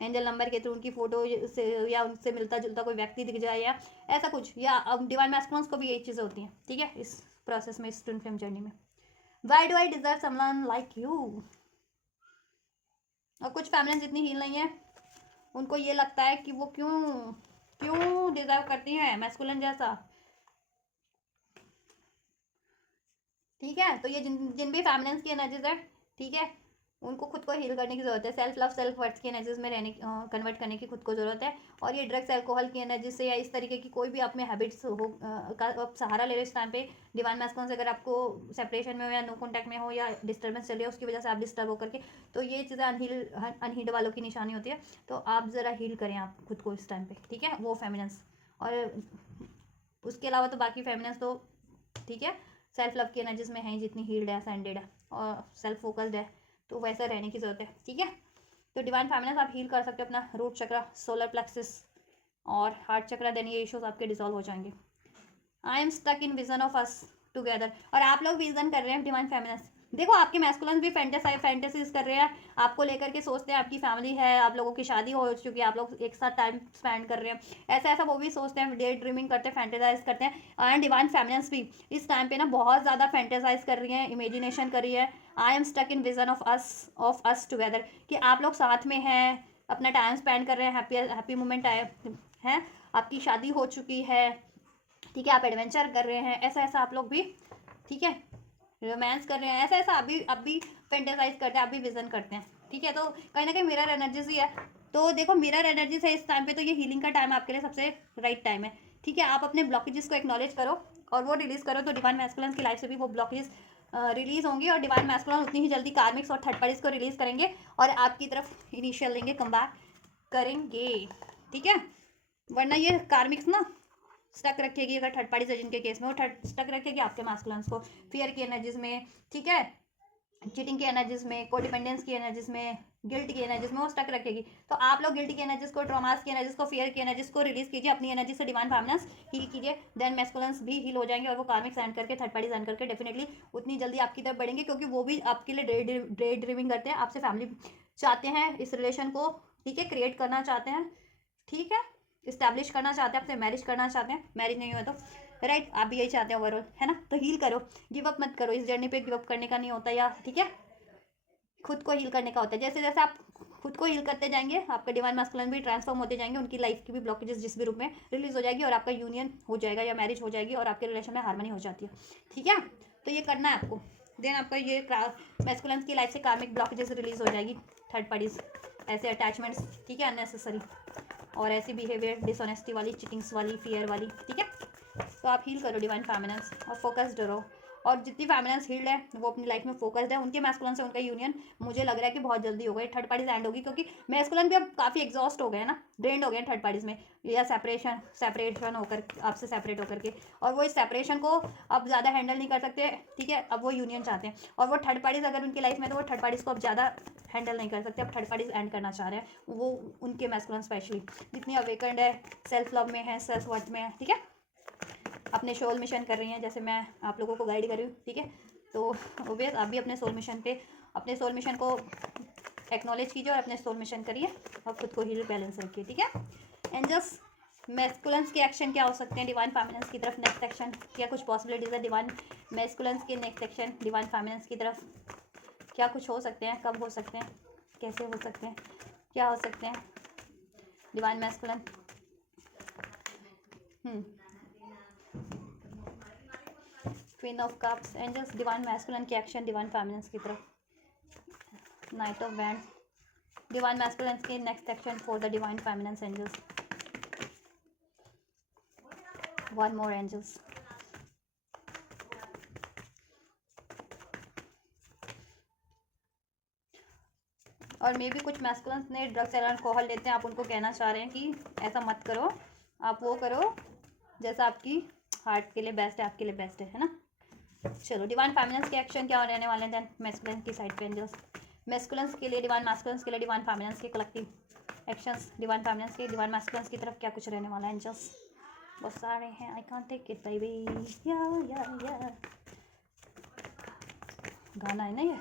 एंजल नंबर के थ्रू उनकी फोटो से, या उनसे मिलता जुलता कोई व्यक्ति दिख जाए, या ऐसा कुछ, या अब डिवाइन मैस्कुलिन्स को भी यही चीज़ें होती हैं, ठीक है, इस प्रोसेस में, इस ट्विन फ्लेम जर्नी में। Why do I deserve someone like you. और कुछ फैमिलीज इतनी हील नहीं है, उनको ये लगता है कि वो क्यों क्यों डिजर्व करती हैं मैस्कुलिन जैसा। ठीक है, तो ये जिन जिन भी फैमिलीज की एनर्जीज है, ठीक है, उनको खुद को हील करने की ज़रूरत है। सेल्फ लव सेल्फ वर्थ की एनर्जीज में रहने कन्वर्ट करने की खुद को ज़रूरत है। और ये ड्रग्स अल्कोहल की एनर्जी से या इस तरीके की कोई भी आप में हैबिट्स हो का आप सहारा ले रहे हो इस टाइम पे डिवाइन मैस्कुलिन से, अगर आपको सेपरेशन में हो या नो कॉन्टैक्ट में हो या डिस्टर्बेंस चल रही है उसकी वजह से आप डिस्टर्ब होकर के, तो ये चीज़ें अनहील्ड वालों की निशानी होती है। तो आप ज़रा हील करें आप खुद को इस टाइम पे, ठीक है, वो फेमिनेंस। और उसके अलावा तो बाकी फेमिनेंस तो ठीक है, सेल्फ लव की एनर्जीज में है, जितनी हील्ड है, सैंडेड है और सेल्फ फोकस्ड है, तो वैसा रहने की ज़रूरत है। ठीक है, तो डिवाइन फेमिनेंस आप हील कर सकते हो अपना रूट चक्रा, सोलर प्लेक्सिस और हार्ट चक्रा, देन ये इश्यूज आपके डिसॉल्व हो जाएंगे। I am stuck in vision of us together. और आप लोग विजन कर रहे हैं डिवाइन फेमिनेंस, देखो आपके मैस्कुलिन भी फैंटेसीज कर रहे हैं, आपको लेकर के सोचते हैं, आपकी फैमिली है, आप लोगों की शादी हो चुकी है, आप लोग एक साथ टाइम स्पेंड कर रहे हैं, ऐसा ऐसा वो भी सोचते हैं, डे ड्रीमिंग करते हैं, फैंटेसाइज करते हैं। एंड डिवाइन फेमिनेंस भी इस टाइम पे ना बहुत ज़्यादा फैंटेसाइज कर रही है, इमेजिनेशन कर रही है। I am stuck in vision of us together, कि आप लोग साथ में हैं, अपना टाइम स्पेंड कर रहे हैं, हैप्पी मोमेंट आए हैं, आपकी शादी हो चुकी है, ठीक है, आप एडवेंचर कर रहे हैं, ऐसा ऐसा आप लोग भी, ठीक है, रोमांस कर रहे हैं, ऐसा ऐसा आप भी फेंटेसाइज करते हैं, आप भी विजन करते हैं। ठीक है, तो कहीं ना कहीं मिरर एनर्जीज ही है। तो देखो मिरर एनर्जीज है इस टाइम पे, तो ये हीलिंग का टाइम आपके लिए सबसे राइट टाइम है। ठीक है, आप अपने ब्लॉकेजेस को एक्नॉलेज करो और वो रिलीज करो, तो डिवाइन मैस्कुलिन की लाइफ से भी वो ब्लॉकेज रिलीज होंगी और डिवाइन मैस्कुलिन उतनी ही जल्दी कार्मिक्स और थर्ड पार्टीज को रिलीज करेंगे और आपकी तरफ इनिशियल लेंगे, कम बैक करेंगे। ठीक है, वरना ये कार्मिक्स ना स्टक रखेगी, अगर थर्ड पार्टी सजन के केस में वो स्टक रखेगी आपके मास्कुलेंस को फियर की एनर्जीज में, ठीक है, चीटिंग की एनर्जीज में, कोडिपेंडेंस की एनर्जीज में, गिल्ट की एनर्जीज में वो स्टक रखेगी। तो आप लोग गिल्ट की एनर्जीज को, ट्रॉमास की एनर्जीज को, फियर की एनर्जीज को रिलीज कीजिए, अपनी एनर्जी से डिवाइन फेमिनेंस हील कीजिए, देन मैस्कुलेंस भी हील हो जाएंगे और वो कार्मिक एंड करके थर्ड पार्टी एंड करके डेफिनेटली उतनी जल्दी आपकी तरफ बढ़ेंगे, क्योंकि वो भी आपके लिए डे ड्रीमिंग करते हैं, आपसे फैमिली चाहते हैं, इस रिलेशन को, ठीक है, क्रिएट करना चाहते हैं, ठीक है, इस्टेब्लिश करना चाहते हैं, आपसे मैरिज करना चाहते हैं, मैरिज नहीं हुआ तो राइट, आप भी यही चाहते हैं ओवरऑल, है ना। तो हील करो, गिव अप मत करो, इस जर्नी पे गिव अप करने का नहीं होता, या ठीक है, खुद को हील करने का होता है। जैसे जैसे आप खुद को हील करते जाएंगे, आपका डिवाइन मैस्कुलिन भी ट्रांसफॉर्म होते जाएंगे, उनकी लाइफ की भी ब्लॉकेजेस जिस भी रूप में रिलीज हो जाएगी और आपका यूनियन हो जाएगा या मैरिज हो जाएगी और आपके रिलेशन में हार्मनी हो जाती है। ठीक है, तो ये करना है आपको, देन आपका ये मैस्कुलिन की लाइफ से कार्मिक ब्लॉकेजेस रिलीज हो जाएगी, थर्ड पार्टीज, ऐसे अटैचमेंट्स, ठीक है, अननेसेसरी और ऐसी बिहेवियर डिसऑनेस्टी वाली, चिटिंग्स वाली, फियर वाली। ठीक है, तो आप हील करो डिवाइन फेमिनेंस और फोकस्ड रहो। और जितनी फेमिनेंस हील्ड है वो अपनी लाइफ में फोकस्ड है, उनके मैस्कुलिन से उनका यूनियन मुझे लग रहा है कि बहुत जल्दी होगा, थर्ड पार्टीज एंड होगी, क्योंकि मैस्कुलिन भी अब काफ़ी एग्जॉस्ट हो गए हैं ना, ड्रेंड हो गए हैं थर्ड पार्टीज में, या सेपरेशन होकर आपसे सेपरेट होकर के, और वो इस सेपरेशन को अब ज़्यादा हैंडल नहीं कर सकते। ठीक है, अब वो यूनियन चाहते हैं, और वो थर्ड पार्टीज अगर उनकी लाइफ में, तो वो थर्ड पार्टीज को अब ज़्यादा हैंडल नहीं कर सकते, अब थर्ड पार्टीज एंड करना चाह रहे हैं, वो उनके मैस्कुलिन स्पेशली जितनी अवेकन्ड है, सेल्फ लव में है, सेल्फ वर्थ में है, ठीक है, अपने सोल मिशन कर रही हैं, जैसे मैं आप लोगों को गाइड कर रही हूँ। ठीक है, तो ओबियस आप भी अपने सोल मिशन पे, अपने सोल मिशन को एक्नॉलेज कीजिए और अपने सोल मिशन करिए और खुद को हील बैलेंस रखिए। ठीक है, एंजल्स मैस्कुलेंस के एक्शन क्या हो सकते हैं डिवाइन फेमिनेंस की तरफ, नेक्स्ट एक्शन क्या कुछ पॉसिबिलिटीज है डिवाइन मैस्कुलेंस के नेक्स्ट एक्शन डिवाइन फेमिनेंस की तरफ, क्या कुछ हो सकते हैं, कब हो सकते हैं, कैसे हो सकते हैं, क्या हो सकते हैं divine masculine. Queen of cups, angels divine masculine के एक्शन डिवाइन फेमिनिन्स की तरफ, knight of wand divine masculine के next action for the divine feminines angels, one more angels. और मे भी कुछ मैस्कुलिन्स ने ड्रग्स एंड अल्कोहल लेते हैं, आप उनको कहना चाह रहे हैं कि ऐसा मत करो, आप वो करो जैसा आपकी हार्ट के लिए बेस्ट है, आपके लिए बेस्ट है ना। चलो डिवाइन फेमिनिन्स के एक्शन क्या रहने वाले हैं देन मैस्कुलिन की साइड पे एंजल्स, मैस्कुलिन्स के लिए डिवाइन, मैस्कुलिन्स के लिए डिवाइन फेमिनिन्स के कलेक्टिव एक्शंस, डिवाइन फेमिनिन्स के डिवाइन मैस्कुलिन्स की तरफ क्या कुछ रहने वाला है एंजल्स, बहुत सारे हैं, I can't take it baby, या गाना है ना ये,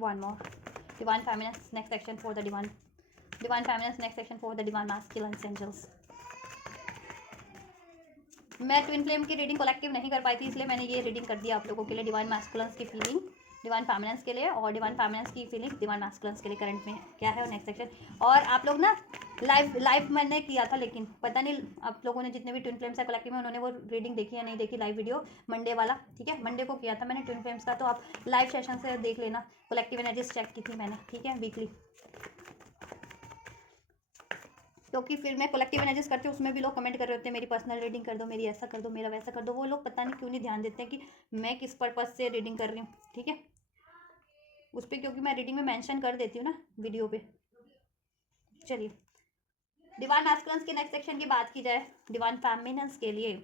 one more divine feminines next section for the divine feminines next section for the divine masculine angels, मैं ट्विन फ्लेम की रीडिंग कलेक्टिव नहीं कर पाई थी, इसलिए मैंने ये रीडिंग कर दिया आप लोगों के लिए, डिवाइन मैस्कुलेंस की फीलिंग डिवाइन फेमिनिन्स के लिए, और डिवाइन फेमिनिन्स की फीलिंग डिवाइन मैस्कुलेंस के लिए करंट में क्या है और नेक्स्ट सेक्शन। और आप लोग ना लाइव मैंने किया था, लेकिन पता नहीं आप लोगों ने जितने भी ट्विन फ्लेम्स है कलेक्टिव में उन्होंने वो रीडिंग देखी या नहीं देखी, लाइव वीडियो मंडे वाला, ठीक है, मंडे को किया था मैंने ट्विन फ्लेम्स का, तो आप लाइव सेशन से देख लेना, कलेक्टिव एनर्जीज चेक की थी मैंने, ठीक है, वीकली। क्योंकि फिर मैं कलेक्टिव एनर्जीज करती हूँ, उसमें भी लोग कमेंट कर रहे होते हैं मेरी पर्सनल रीडिंग कर दो, मेरी ऐसा कर दो, मेरा वैसा कर दो, वो लोग पता नहीं क्यों नहीं ध्यान देते हैं कि मैं किस पर्पज़ से रीडिंग कर रही हूँ, ठीक है, उस पर क्योंकि मैं रीडिंग में मेंशन कर देती हूँ ना वीडियो पे। चलिए, डिवाइन मैस्कुलिन्स के नेक्स्ट सेक्शन की बात की जाए, डिवाइन फेमिनिन्स के लिए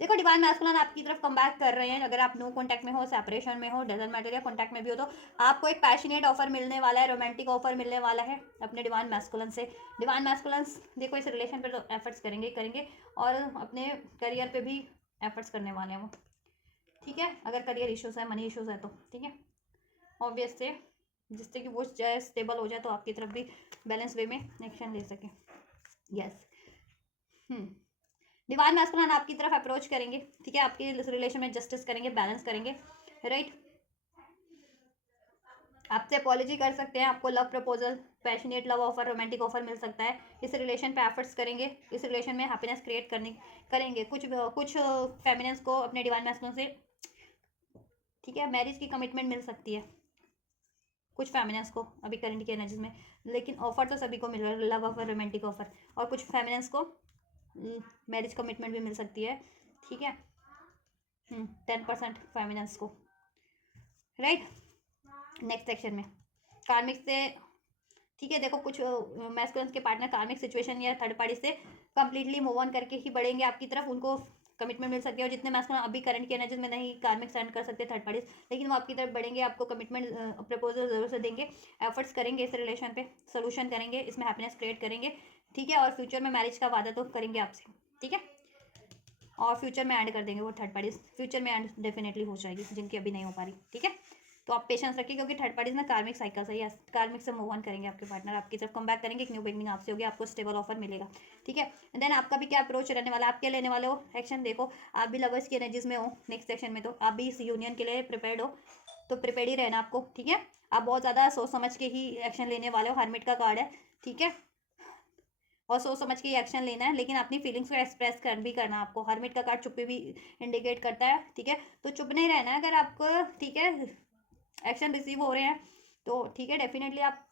देखो, डिवाइन मैस्कुलिन आपकी तरफ कम बैक कर रहे हैं, अगर आप नो कॉन्टैक्ट में हो, सेपरेशन में हो, डजंट मैटर, या कॉन्टैक्ट में भी हो, तो आपको एक पैशनेट ऑफर मिलने वाला है, रोमांटिक ऑफर मिलने वाला है अपने डिवाइन मैस्कुलिन से। डिवाइन मैस्कुलिन्स देखो इस रिलेशन पे तो एफर्ट्स करेंगे और अपने करियर पे भी एफर्ट्स करने वाले हैं वो, ठीक है, अगर करियर इश्यूज है, मनी इश्यूज है तो, ठीक है, ऑब्वियस से, जिससे कि वो चाहे स्टेबल हो जाए तो आपकी तरफ भी बैलेंस वे में एक्शन ले सके। यस, डिवाइन मैस्कुलिन आपकी तरफ अप्रोच करेंगे, ठीक है, आपके रिलेशन में जस्टिस करेंगे, बैलेंस करेंगे, राइट, आपसे अपॉलॉजी कर सकते हैं, आपको love proposal, passionate love offer, romantic offer मिल सकता है, इस रिलेशन पे एफर्ट्स करेंगे, इस रिलेशन में हैप्पीनेस क्रिएट करेंगे, कुछ फेमिनिन्स को अपने डिवाइन मैस्कुलिन से, ठीक है, मैरिज की कमिटमेंट मिल सकती है कुछ फेमिनिन्स को अभी करंट की एनर्जीज में, लेकिन ऑफर तो सभी को मिल रहा है, लव ऑफर, रोमांटिक ऑफर, और कुछ फेमिनिन्स को मैरिज कमिटमेंट भी मिल सकती है, ठीक है, 10% फेमिनिन्स को, राइट। नेक्स्ट सेक्शन में कार्मिक से, ठीक है, देखो कुछ मैस्कुलिन्स के पार्टनर कार्मिक सिचुएशन या थर्ड पार्टी से कंप्लीटली मूव ऑन करके ही बढ़ेंगे आपकी तरफ, उनको कमिटमेंट मिल सकती है, और जितने मैस्कुलिन अभी करंट की एनर्जीज में नहीं कार्मिक सेंड कर सकते थर्ड पार्टीज, लेकिन वो आपकी तरफ बढ़ेंगे, आपको कमिटमेंट प्रपोजल जरूर से देंगे, एफर्ट्स करेंगे इस रिलेशन पे, सोल्यूशन करेंगे, इसमें हैप्पीनेस क्रिएट करेंगे, ठीक है, और फ्यूचर में मैरिज का वादा तो करेंगे आपसे, ठीक है, और फ्यूचर में ऐड कर देंगे वो थर्ड पार्टीज, फ्यूचर में ऐड डेफिनेटली हो जाएगी जिनकी अभी नहीं हो पा रही, ठीक है, तो आप पेशेंस रखिए, क्योंकि थर्ड पार्टीज ना कार्मिक साइकिल से, यस, कार्मिक से मूव ऑन करेंगे आपके पार्टनर, आपकी तरफ कम बैक करेंगे, एक न्यू बिगनिंग आपसे होगी, आपको स्टेबल ऑफर मिलेगा, ठीक है। देन आपका भी क्या अप्रोच रहने वाला, आप क्या लेने वाले हो एक्शन, देखो आप भी लवर्स की एनर्जीज में हो नेक्स्ट सेक्शन में, तो आप भी इस यूनियन के लिए प्रिपेयर्ड हो, तो प्रिपेयर्ड ही रहना आपको, ठीक है, आप बहुत ज़्यादा सोच समझ के ही एक्शन लेने वाले हो, हर्मिट का कार्ड है, ठीक है, और सोच समझ के एक्शन लेना है, लेकिन अपनी फीलिंग्स को एक्सप्रेस भी करना आपको, हर्मिट का कार्ड चुप्पी भी इंडिकेट करता है, ठीक है, तो चुप नहीं रहना है अगर आपको, ठीक है, एक्शन रिसीव हो रहे हैं तो, ठीक है, डेफिनेटली आप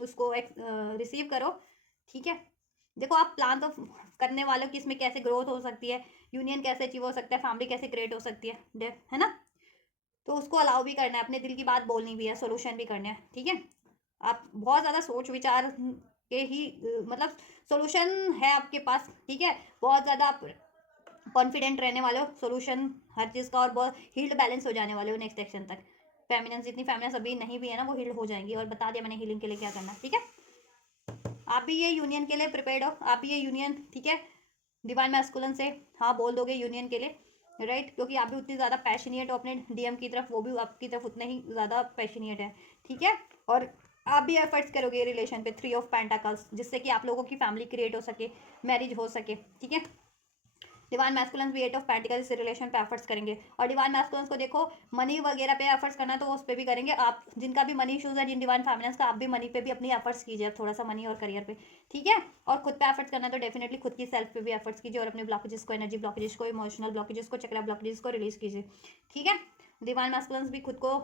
उसको रिसीव करो, ठीक है, देखो आप प्लान तो करने वाले हो कि इसमें कैसे ग्रोथ हो सकती है, यूनियन कैसे अचीव हो सकता है, फैमिली कैसे क्रिएट हो सकती है ना, तो उसको अलाउ भी करना है, अपने दिल की बात बोलनी भी है, सोल्यूशन भी करना है, ठीक है, आप बहुत ज़्यादा सोच विचार के ही मतलब सोल्यूशन है आपके पास, ठीक है, बहुत ज़्यादा आप कॉन्फिडेंट रहने वाले हो सोल्यूशन हर चीज़ का, और बहुत हील्ड बैलेंस हो जाने वाले हो नेक्स्ट सेक्शन तक, फेमिनिन्स जितनी फेमिनिन्स अभी नहीं भी है ना वो हील्ड हो जाएंगी, और बता दिया मैंने हीलिंग के लिए क्या करना है, ठीक है, आप भी ये यूनियन के लिए प्रिपेयर्ड हो, आप भी ये यूनियन, ठीक है, डिवाइन मैस्कुलिन से हाँ बोल दोगे यूनियन के लिए, राइट, क्योंकि आप भी उतनी ज़्यादा पैशनेट हो अपने डीएम की तरफ, वो भी आपकी तरफ उतने ही ज़्यादा पैशनेट है, ठीक है, और आप भी एफर्ट्स करोगे रिलेशन पे, 3 ऑफ पेंटाकल्स, जिससे कि आप लोगों की फैमिली क्रिएट हो सके, मैरिज हो सके, ठीक है, डिवाइन मैस्कुलिन्स भी 8 ऑफ पेंटिकल्स से रिलेशन पे एफर्ट्स करेंगे, और डिवाइन मैस्कुलिन्स को देखो मनी वगैरह पे एफर्ट्स करना तो उस पर भी करेंगे, आप जिनका भी मनी इशूज़ है, जिन डिवाइन फेमिनिन्स का, आप भी मनी पे भी अपनी एफर्ट्स कीजिए थोड़ा सा, मनी और करियर पे, ठीक है, और खुद पे एफर्ट्स करना तो डेफिनेटली खुद की सेल्फ पे भी एफर्ट्स कीजिए, और अपने ब्लॉकेजेस को, एनर्जी ब्लॉकेजेस को, इमोशनल ब्लॉकेजेस को, चक्रा ब्लॉकेजेस को रिलीज कीजिए, ठीक है, डिवाइन मैस्कुलिन्स भी खुद को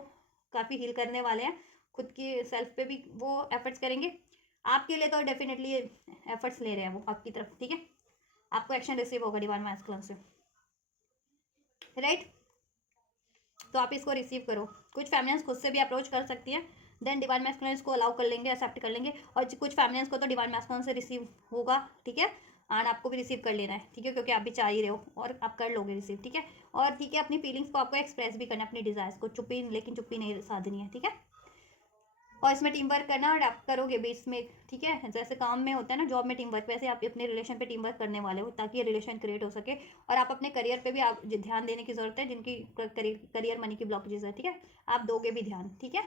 काफ़ी हील करने वाले हैं, खुद की सेल्फ पे भी वो एफर्ट्स करेंगे, आपके लिए तो डेफिनेटली एफर्ट्स ले रहे हैं वो आपकी तरफ, ठीक है, आपको एक्शन रिसीव होगा डिवाइन मैस्कुलिन से, राइट, तो आप इसको रिसीव करो, कुछ फेमिनिन्स खुद से भी अप्रोच कर सकती हैं, देन डिवाइन मैस्कुलिन इसको अलाउ कर लेंगे, एक्सेप्ट कर लेंगे, और कुछ फेमिनिन्स को तो डिवाइन मैस्कुलिन से रिसीव होगा, ठीक है, एंड आपको भी रिसीव कर लेना है, ठीक है, क्योंकि आप भी चाह ही रहे हो और आप कर लोगे रिसीव, ठीक है, और ठीक है, अपनी फीलिंग्स को आपको एक्सप्रेस भी करना है, अपनी डिजायर्स को, चुप्पी लेकिन चुप्पी नहीं साधनी है, ठीक है, और इसमें टीम वर्क करना, और आप करोगे भी इसमें, ठीक है, जैसे काम में होता है ना जॉब में टीम वर्क, वैसे आप अपने रिलेशन पे टीम वर्क करने वाले हो, ताकि ये रिलेशन क्रिएट हो सके, और आप अपने करियर पे भी आप ध्यान देने की जरूरत है, जिनकी करियर मनी की ब्लॉकेजेस है, ठीक है, आप दोगे भी ध्यान, ठीक है,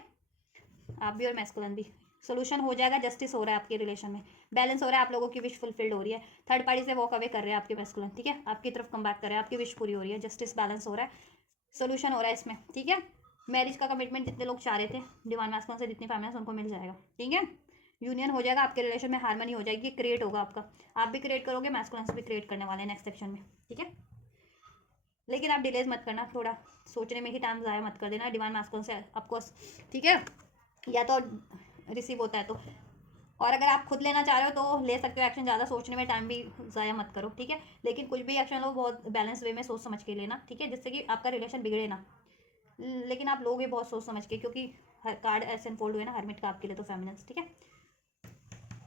आप भी और मैस्कुलिन भी, सोल्यूशन हो जाएगा, जस्टिस हो रहा है आपके रिलेशन में, बैलेंस हो रहा है, आप लोगों की विश फुलफिल्ड हो रही है, थर्ड पार्टी से वॉक अवे कर रहे हैं आपके मैस्कुलिन, ठीक है, आपकी तरफ कम बैक कर रहे हैं, आपकी विश पूरी हो रही है, जस्टिस बैलेंस हो रहा है, सोल्यूशन हो रहा है इसमें, ठीक है। मैरिज का कमिटमेंट जितने लोग चाह रहे थे डिवाइन मैस्कुलिन से, जितनी फैमिलीज उनको मिल जाएगा, ठीक है। यूनियन हो जाएगा, आपके रिलेशन में हार्मनी हो जाएगी, क्रिएट होगा आपका, आप भी क्रिएट करोगे, मैस्कुलिन भी क्रिएट करने वाले हैं नेक्स्ट सेक्शन में, ठीक है। लेकिन आप डिलेज मत करना, थोड़ा सोचने में ही टाइम ज़ाया मत कर देना डिवाइन मैस्कुलिन से आपको, ठीक है। या तो रिसीव होता है तो, और अगर आप खुद लेना चाह रहे हो तो ले सकते हो एक्शन, ज़्यादा सोचने में टाइम भी ज़ाया मत करो, ठीक है। लेकिन कुछ भी एक्शन लो बहुत बैलेंस वे में सोच समझ के लेना, ठीक है, जिससे कि आपका रिलेशन बिगड़े ना। लेकिन आप लोगे बहुत सोच समझ के, क्योंकि हर कार्ड ऐसे अनफोल्ड हुए ना हरमिट का आपके लिए, तो फेमिनिन्स, ठीक है।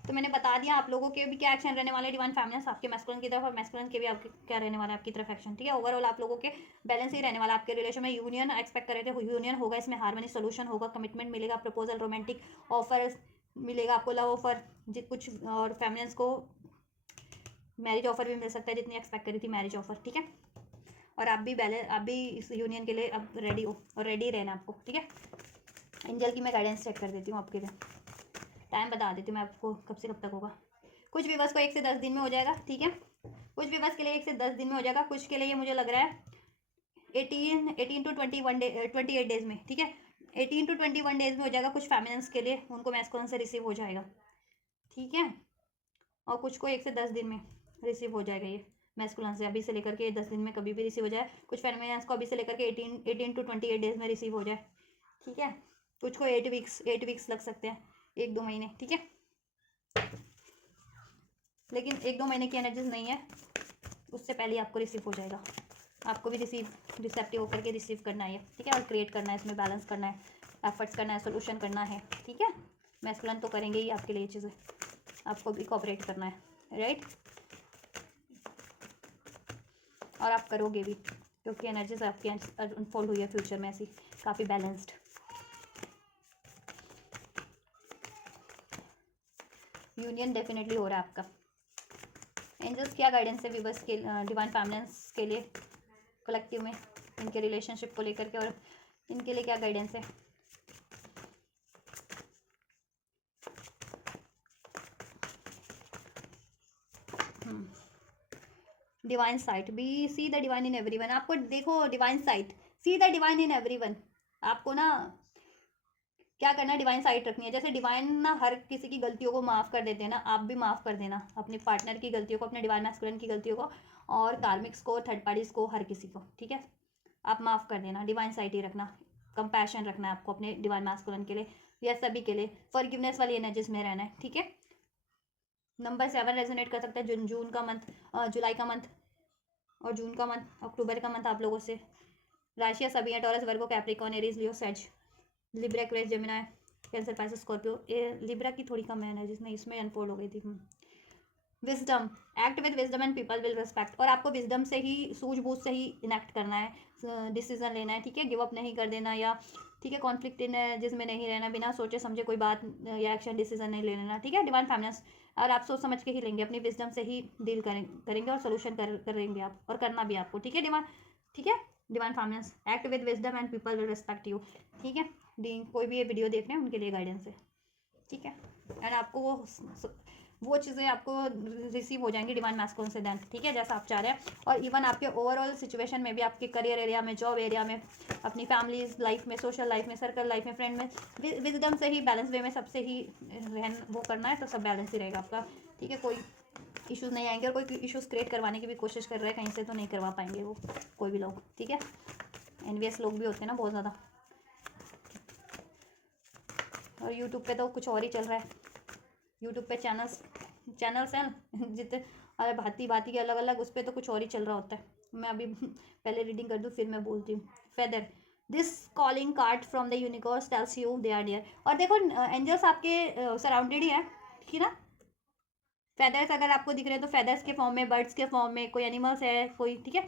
तो मैंने बता दिया आप लोगों के भी क्या एक्शन रहने वाले डिवाइन फेमिनिन्स आपके मैस्कुलिन की तरफ, और मैस्कुलिन के भी आपके क्या रहने वाला है आपकी तरफ एक्शन, ठीक है। ओवरऑल आप लोगों के बैलेंस ही रहने वाला आपके रिलेशन में। यूनियन एक्सपेक्ट कर रहे थे, यूनियन होगा, इसमें हार्मनी, सोल्यूशन होगा, कमिटमेंट मिलेगा, प्रपोजल, रोमांटिक ऑफर मिलेगा आपको, लव ऑफर कुछ, और फेमिनिन्स को मैरिज ऑफर भी मिल सकता है, जितनी एक्सपेक्ट करी थी मैरिज ऑफर, ठीक है। और आप भी इस यूनियन के लिए अब रेडी हो, और रेडी रहना आपको, ठीक है। एंजल की मैं गाइडेंस चेक कर देती हूँ आपके लिए, टाइम बता देती हूँ मैं आपको कब से कब तक होगा। कुछ व्यूवर्स को 1 से 10 दिन में हो जाएगा, ठीक है। कुछ व्यूवर्स के लिए 1 से 10 दिन में हो जाएगा, कुछ के लिए ये मुझे लग रहा है 18 टू 28 डेज में, ठीक है। 18 टू 21 डेज में हो जाएगा कुछ फेमिनिन्स के लिए, उनको मैस्कुलिन से रिसीव हो जाएगा, ठीक है। और कुछ को 1 से 10 दिन में रिसीव हो जाएगा ये मैस्कुलिन से, अभी से लेकर के 10 दिन में कभी भी रिसीव हो जाए। कुछ फेमिनिन्स को अभी से लेकर के 18 टू 28 डेज में रिसीव हो जाए, ठीक है। कुछ को 8 वीक्स लग सकते हैं, 1-2 महीने, ठीक है। लेकिन 1-2 महीने की एनर्जीज नहीं है, उससे पहले आपको रिसीव हो जाएगा। आपको भी रिसेप्टिव होकर के रिसीव करना है, ठीक है, और क्रिएट करना है, इसमें बैलेंस करना है, एफर्ट्स करना है, सोल्यूशन करना है, ठीक है। मैस्कुलिन तो करेंगे ही आपके लिए चीज़ें, आपको भी कोऑपरेट करना है, राइट। और आप करोगे भी, क्योंकि एनर्जीज आपकी अनफोल्ड हुई है फ्यूचर में ऐसी, काफ़ी बैलेंस्ड। यूनियन डेफिनेटली हो रहा है आपका। एंजल्स क्या गाइडेंस है व्यूअर्स के, डिवाइन फेमिनिन्स के लिए कलेक्टिव में, इनके रिलेशनशिप को लेकर के, और इनके लिए क्या गाइडेंस है। Divine sight, be see the divine in everyone, आपको देखो divine sight, see the divine in everyone, आपको ना क्या करना है, डिवाइन साइट रखनी है। जैसे डिवाइन ना हर किसी की गलतियों को माफ़ कर देते हैं ना, आप भी माफ़ कर देना अपने पार्टनर की गलतियों को, अपने डिवाइन मैस्कुलिन की गलतियों को, और कार्मिक्स को, थर्ड पार्टीज को, हर किसी को, ठीक है। आप माफ़ कर देना, डिवाइन साइट ही रखना, कंपैशन रखना है आपको अपने डिवाइन मैस्कुलिन के लिए, या सभी के लिए, फॉरगिवनेस वाली एनर्जीज में रहना है, ठीक है। नंबर 7 रेजोनेट कर सकता है, जून का मंथ, जुलाई का मंथ, और जून का मंथ, अक्टूबर का मंथ आप लोगों से। राशियाँ सभी हैं, Taurus, Virgo, Capricorn, Aries, Leo, सेज, Libra, Aquarius, Gemini, Cancer, Pisces, Scorpio. ये लिब्रा की थोड़ी कम है जिसमें इसमें अनफोल्ड हो गई थी। Wisdom, act with wisdom and people will respect, और आपको विजडम से ही, सूझबूझ से ही इनेक्ट करना है, डिसीजन लेना है, ठीक है। गिव अप नहीं कर देना, या ठीक है कॉन्फ्लिक्ट इन जिसमें नहीं रहना, बिना सोचे समझे कोई बात या एक्शन डिसीजन नहीं ले लेना, ठीक है। डिवाइन फेमिनिन्स, और आप सोच समझ के ही लेंगे, अपनी विजडम से ही डील करेंगे, और सोल्यूशन करेंगे आप, और करना भी आपको, ठीक है। ठीक है, divine feminines, act with wisdom and people will respect you, ठीक है। कोई भी ये वीडियो देख रहे हैं उनके लिए गाइडेंस है, ठीक है। एंड आपको वो चीज़ें आपको रिसीव हो जाएंगी डिवाइन मैस्कुलिन से देन, ठीक है, जैसा आप चाह रहे हैं। और इवन आपके ओवरऑल सिचुएशन में भी, आपके करियर एरिया में, जॉब एरिया में, अपनी फैमिली लाइफ में, सोशल लाइफ में, सर्कल लाइफ में, फ्रेंड में, विजडम से ही, बैलेंस वे में सबसे ही वो करना है, तो सब बैलेंस ही रहेगा आपका, ठीक है। कोई इश्यूज़ नहीं आएंगे, और कोई इश्यूज़ क्रिएट करवाने की भी कोशिश कर रहे हैं कहीं से, तो नहीं करवा पाएंगे वो कोई भी लोग, ठीक है। एनवीएस लोग भी होते हैं ना बहुत ज़्यादा। और यूट्यूब पे तो कुछ और ही चल रहा है, यूट्यूब पे चैनल्स हैं जितने, अरे भांति भांति के अलग अलग, उस पर तो कुछ और ही चल रहा होता है। मैं अभी पहले रीडिंग कर दूँ फिर मैं बोलती हूँ। Feather, this calling card from the universe tells you they are dear, और देखो एंजल्स आपके सराउंडेड ही है, ठीक है ना। फेदर्स अगर आपको दिख रहे हैं तो फेदर्स के फॉर्म में, बर्ड्स के फॉर्म में, कोई एनिमल्स है कोई, ठीक है,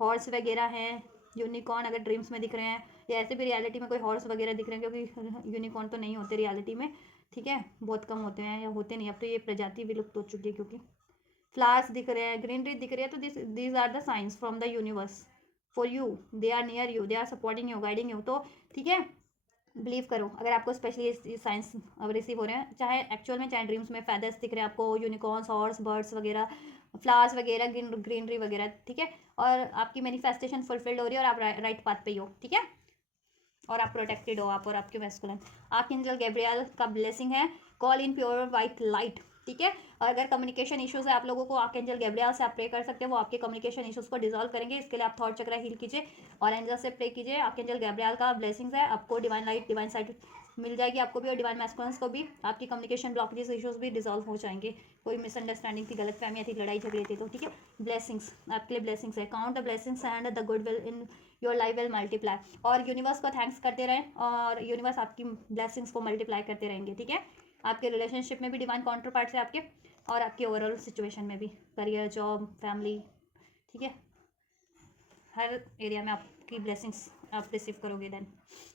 हॉर्स वगैरह हैं, यूनिकॉर्न अगर ड्रीम्स में दिख रहे हैं, या ऐसे भी रियलिटी में कोई हॉर्स वगैरह दिख रहे हैं, क्योंकि यूनिकॉर्न तो नहीं होते रियलिटी में, ठीक है, बहुत कम होते हैं, या होते नहीं, अब तो ये प्रजाति विलुप्त हो चुकी है। क्योंकि फ्लावर्स दिख रहे हैं, ग्रीनरी दिख रही है, तो these are the signs from the universe for you, they are near you, they are supporting you, guiding you, तो ठीक है। बिलीव करो, अगर आपको स्पेशली ये साइंस अब रिसीव हो रहे हैं, चाहे एक्चुअल में चाहे ड्रीम्स में, फेदर्स दिख रहे हैं आपको, यूनिकॉर्न्स, हॉर्स, बर्ड्स वगैरह, फ्लावर्स वगैरह, ग्रीनरी वगैरह, ठीक है, और आपकी मैनिफेस्टेशन फुलफिल्ड हो रही है और आप राइट पाथ पे ही हो, ठीक है, और आप प्रोटेक्टेड हो, आप और आपके मैस्कुलिन। आर्कएंजल गैब्रियल का ब्लेसिंग है, call in pure white light, ठीक है। और अगर कम्युनिकेशन इश्यूज है आप लोगों को, आर्कएंजल गैब्रियल से आप प्रे कर सकते हैं, वो आपके कम्युनिकेशन इश्यूज को डिजॉल्व करेंगे। इसके लिए आप थॉट चक्र हील कीजिए और एंजल से प्रे कीजिए। आर्कएंजल गैब्रियल का ब्लेसिंग्स है, आपको डिवाइन लाइट, डिवाइन साइट मिल जाएगी आपको भी और डिवाइन मैस्कुलिन्स को भी। आपकी कम्युनिकेशन ब्लॉकेजेस इश्यूज भी डिजॉल्व हो जाएंगे। कोई मिसअंडरस्टैंडिंग थी, गलतफहमियां थी, लड़ाई झगड़े थे, तो ठीक है, ब्लेसिंग्स आपके लिए ब्लेसिंग्स है। Count the blessings and the good will in your life will multiply. और यूनिवर्स को थैंक्स करते रहें और यूनिवर्स आपकी ब्लेसिंग्स को मल्टीप्लाई करते रहेंगे, ठीक है। आपके रिलेशनशिप में भी डिवाइन काउंटर पार्ट है आपके, और आपके ओवरऑल सिचुएशन में भी, करियर, जॉब, फैमिली, ठीक है, हर एरिया में आपकी ब्लेसिंग्स आप रिसीव करोगे। देन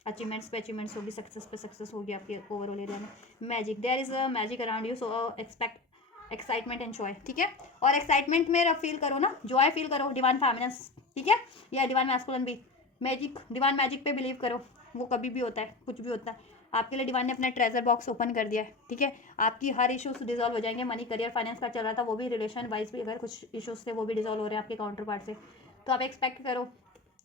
अचीवमेंट्स पे अचीवमेंट्स होगी, सक्सेस पे सक्सेस होगी आपके ओवरऑल एरिया में। Magic, there is a magic around you, so expect excitement and joy, ठीक है। और एक्साइटमेंट में फील करो ना, जॉय फील करो, डिवाइन फेमिनिन्स, ठीक है, या डिवाइन मैस्कुलिन भी। मैजिक, डिवाइन मैजिक पे बिलीव करो, वो कभी भी होता है, कुछ भी होता है। आपके लिए डिवाइन ने अपना ट्रेजर बॉक्स ओपन कर दिया है, ठीक है। आपकी हर इश्यूज डिजॉल्व हो जाएंगे। मनी, करियर, फाइनेंस का चल रहा था वो भी, रिलेशन वाइज भी अगर कुछ इश्यूज थे वो भी डिजॉल्व हो रहे हैं आपके काउंटर पार्ट से। तो आप एक्सपेक्ट करो,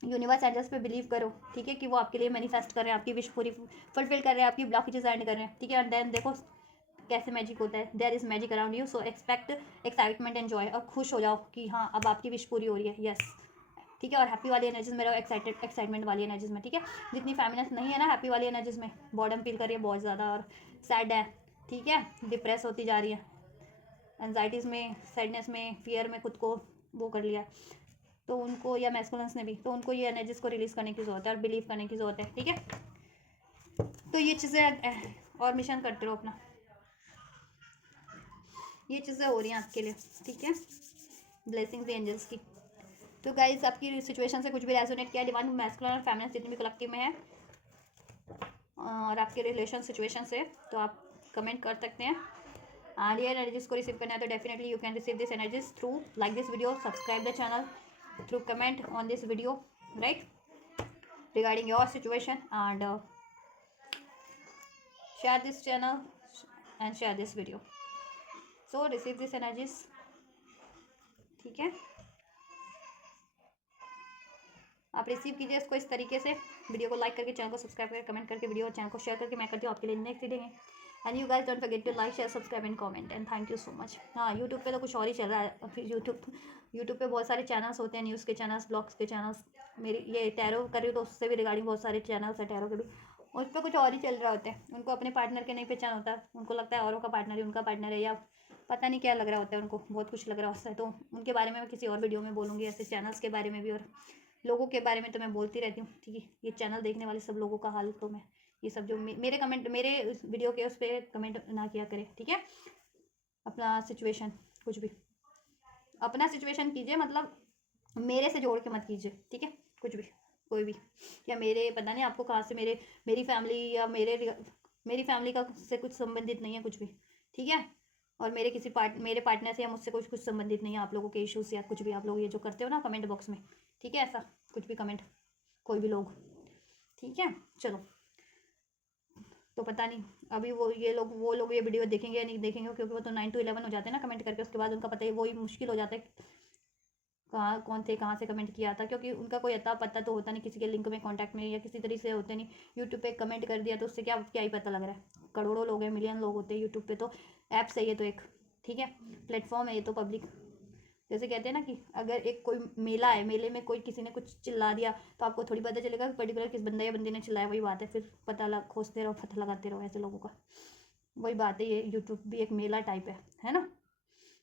यूनिवर्स एंजल्स पे बिलीव करो, ठीक है, कि वो आपके लिए मैनिफेस्ट कर रहे हैं, आपकी विश पूरी फुलफिल कर रहे हैं, आपकी ब्लॉकेजेस एंड कर रहे हैं, ठीक है। एंड देन देखो कैसे मैजिक होता है, there is magic around you, so expect excitement and joy, और खुश हो जाओ कि हाँ अब आपकी विश पूरी हो रही है, यस, ठीक है। और हैप्पी वाली एनर्जीज में रहो, एक्साइटमेंट वाली एनर्जीज में, ठीक है। जितनी फैमिनेस नहीं है ना हैप्पी वाली एनर्जीज में, बॉर्डम फील कर रही है बहुत ज़्यादा और सैड है, ठीक है, डिप्रेस होती जा रही है, एनजाइटीज़ में, सैडनेस में, फियर में खुद को वो कर लिया, तो उनको, या मैस्कुलिन्स ने भी, तो उनको ये एनर्जीज को रिलीज़ करने की ज़रूरत है और बिलीव करने की ज़रूरत है, ठीक है। तो ये चीज़ें और मिशन करते रहो अपना, ये चीज़ें हो रही हैं आपके लिए, ठीक है, ब्लेसिंग्स एंजल्स की। तो गाइस आपकी सिचुएशन से कुछ भी रेजोनेट किया, डिवाइन मैस्कुलिन और फेमिनिन जितनी भी कलेक्टिव में है और आपके रिलेशन सिचुएशन से, तो आप कमेंट कर सकते हैं। एंड ये एनर्जीज को रिसीव करना है तो definitely you can receive this energies through like this video, subscribe the channel, through comment on this video, right, regarding your situation, and share this channel and share this video, so receive this energies, ठीक है। आप receive कीजिए इसको इस तरीके से, video को like करके, चैनल को सब्सक्राइब करके, कमेंट करके, वीडियो और चैनल को शेयर करके। मैं करती हूँ आपके लिए नेक्स्ट रीडिंग है। And you guys don't forget to like, share, subscribe and comment, and thank you so much. हाँ, यूट्यूब पे तो कुछ और ही चल रहा है। फिर यूट्यूब पे बहुत सारे चैनल्स होते हैं, न्यूज़ के चैनल्स, ब्लॉग्स के चैनल्स। मेरी ये टैरो कर रही हूँ तो उससे भी रिगार्डिंग बहुत सारे चैनल्स हैं टैरो के भी, उस पर कुछ और ही चल रहा होता है। उनको अपने पार्टनर के नहीं पहचान होता, उनको लगता है औरों का पार्टनर ही उनका पार्टनर है, या पता नहीं क्या लग रहा होता है उनको, बहुत कुछ लग रहा होता है। तो उनके बारे में मैं किसी और वीडियो में बोलूँगी, ऐसे चैनल्स के बारे में भी, और लोगों के बारे में तो मैं बोलती रहती हूँ, ठीक है। ये चैनल देखने वाले सब लोगों का हाल तो मैं, ये सब जो मेरे कमेंट, मेरे वीडियो के उस पर कमेंट ना किया करें, ठीक है। अपना सिचुएशन कुछ भी, अपना सिचुएशन कीजिए, मतलब मेरे से जोड़ के मत कीजिए, ठीक है, कुछ भी, कोई भी, या मेरे पता नहीं आपको कहाँ से, मेरी फैमिली या मेरी फैमिली का से कुछ संबंधित नहीं है कुछ भी, ठीक है। और मेरे पार्टनर से या मुझसे कुछ संबंधित नहीं है आप लोगों के इश्यूज या कुछ भी। आप लोग ये जो करते हो ना कमेंट बॉक्स में, ठीक है, ऐसा कुछ भी कमेंट, कोई भी लोग, ठीक है। चलो, तो पता नहीं अभी वो लोग ये वीडियो देखेंगे या नहीं देखेंगे, क्योंकि वो तो 9 to 11 हो जाते हैं ना कमेंट करके, उसके बाद उनका पता ही, वही मुश्किल हो जाता है कहाँ कौन थे, कहाँ से कमेंट किया था, क्योंकि उनका कोई अता पता तो होता नहीं, किसी के लिंक में कांटेक्ट में या किसी तरीके से होते नहीं। यूट्यूब पे कमेंट कर दिया तो उससे क्या ही पता लग रहा है। करोड़ों लोग हैं, मिलियन लोग होते हैं यूट्यूब पे, तो ऐप्स है ये तो एक, ठीक है, प्लेटफॉर्म है ये तो पब्लिक। जैसे कहते हैं ना कि अगर एक कोई मेला है, मेले में कोई किसी ने कुछ चिल्ला दिया तो आपको थोड़ी पता चलेगा कि पर्टिकुलर किस बंदा या बंदी ने चिल्लाया, वही बात है, फिर पता खोजते रहो, पता लगाते रहो ऐसे लोगों का, वही बात है। ये यूट्यूब भी एक मेला टाइप है ना,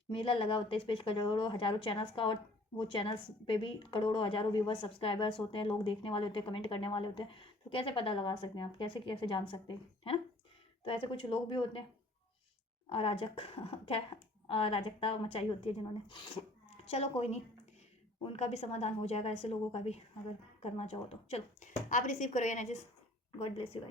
मेला लगा होता है इस पे, करोड़ों हजारों चैनल्स का, और वो चैनल्स पे भी करोड़ों हजारों व्यूवर्स, सब्सक्राइबर्स होते हैं, लोग देखने वाले होते हैं, कमेंट करने वाले होते हैं। तो कैसे पता लगा सकते हैं आप, कैसे कैसे जान सकते हैं, है ना। तो ऐसे कुछ लोग भी होते हैं अराजक क्या अराजकता मचाई होती है जिन्होंने। चलो कोई नहीं, उनका भी समाधान हो जाएगा, ऐसे लोगों का भी, अगर करना चाहो तो। चलो आप रिसीव करो energies, God bless you guys.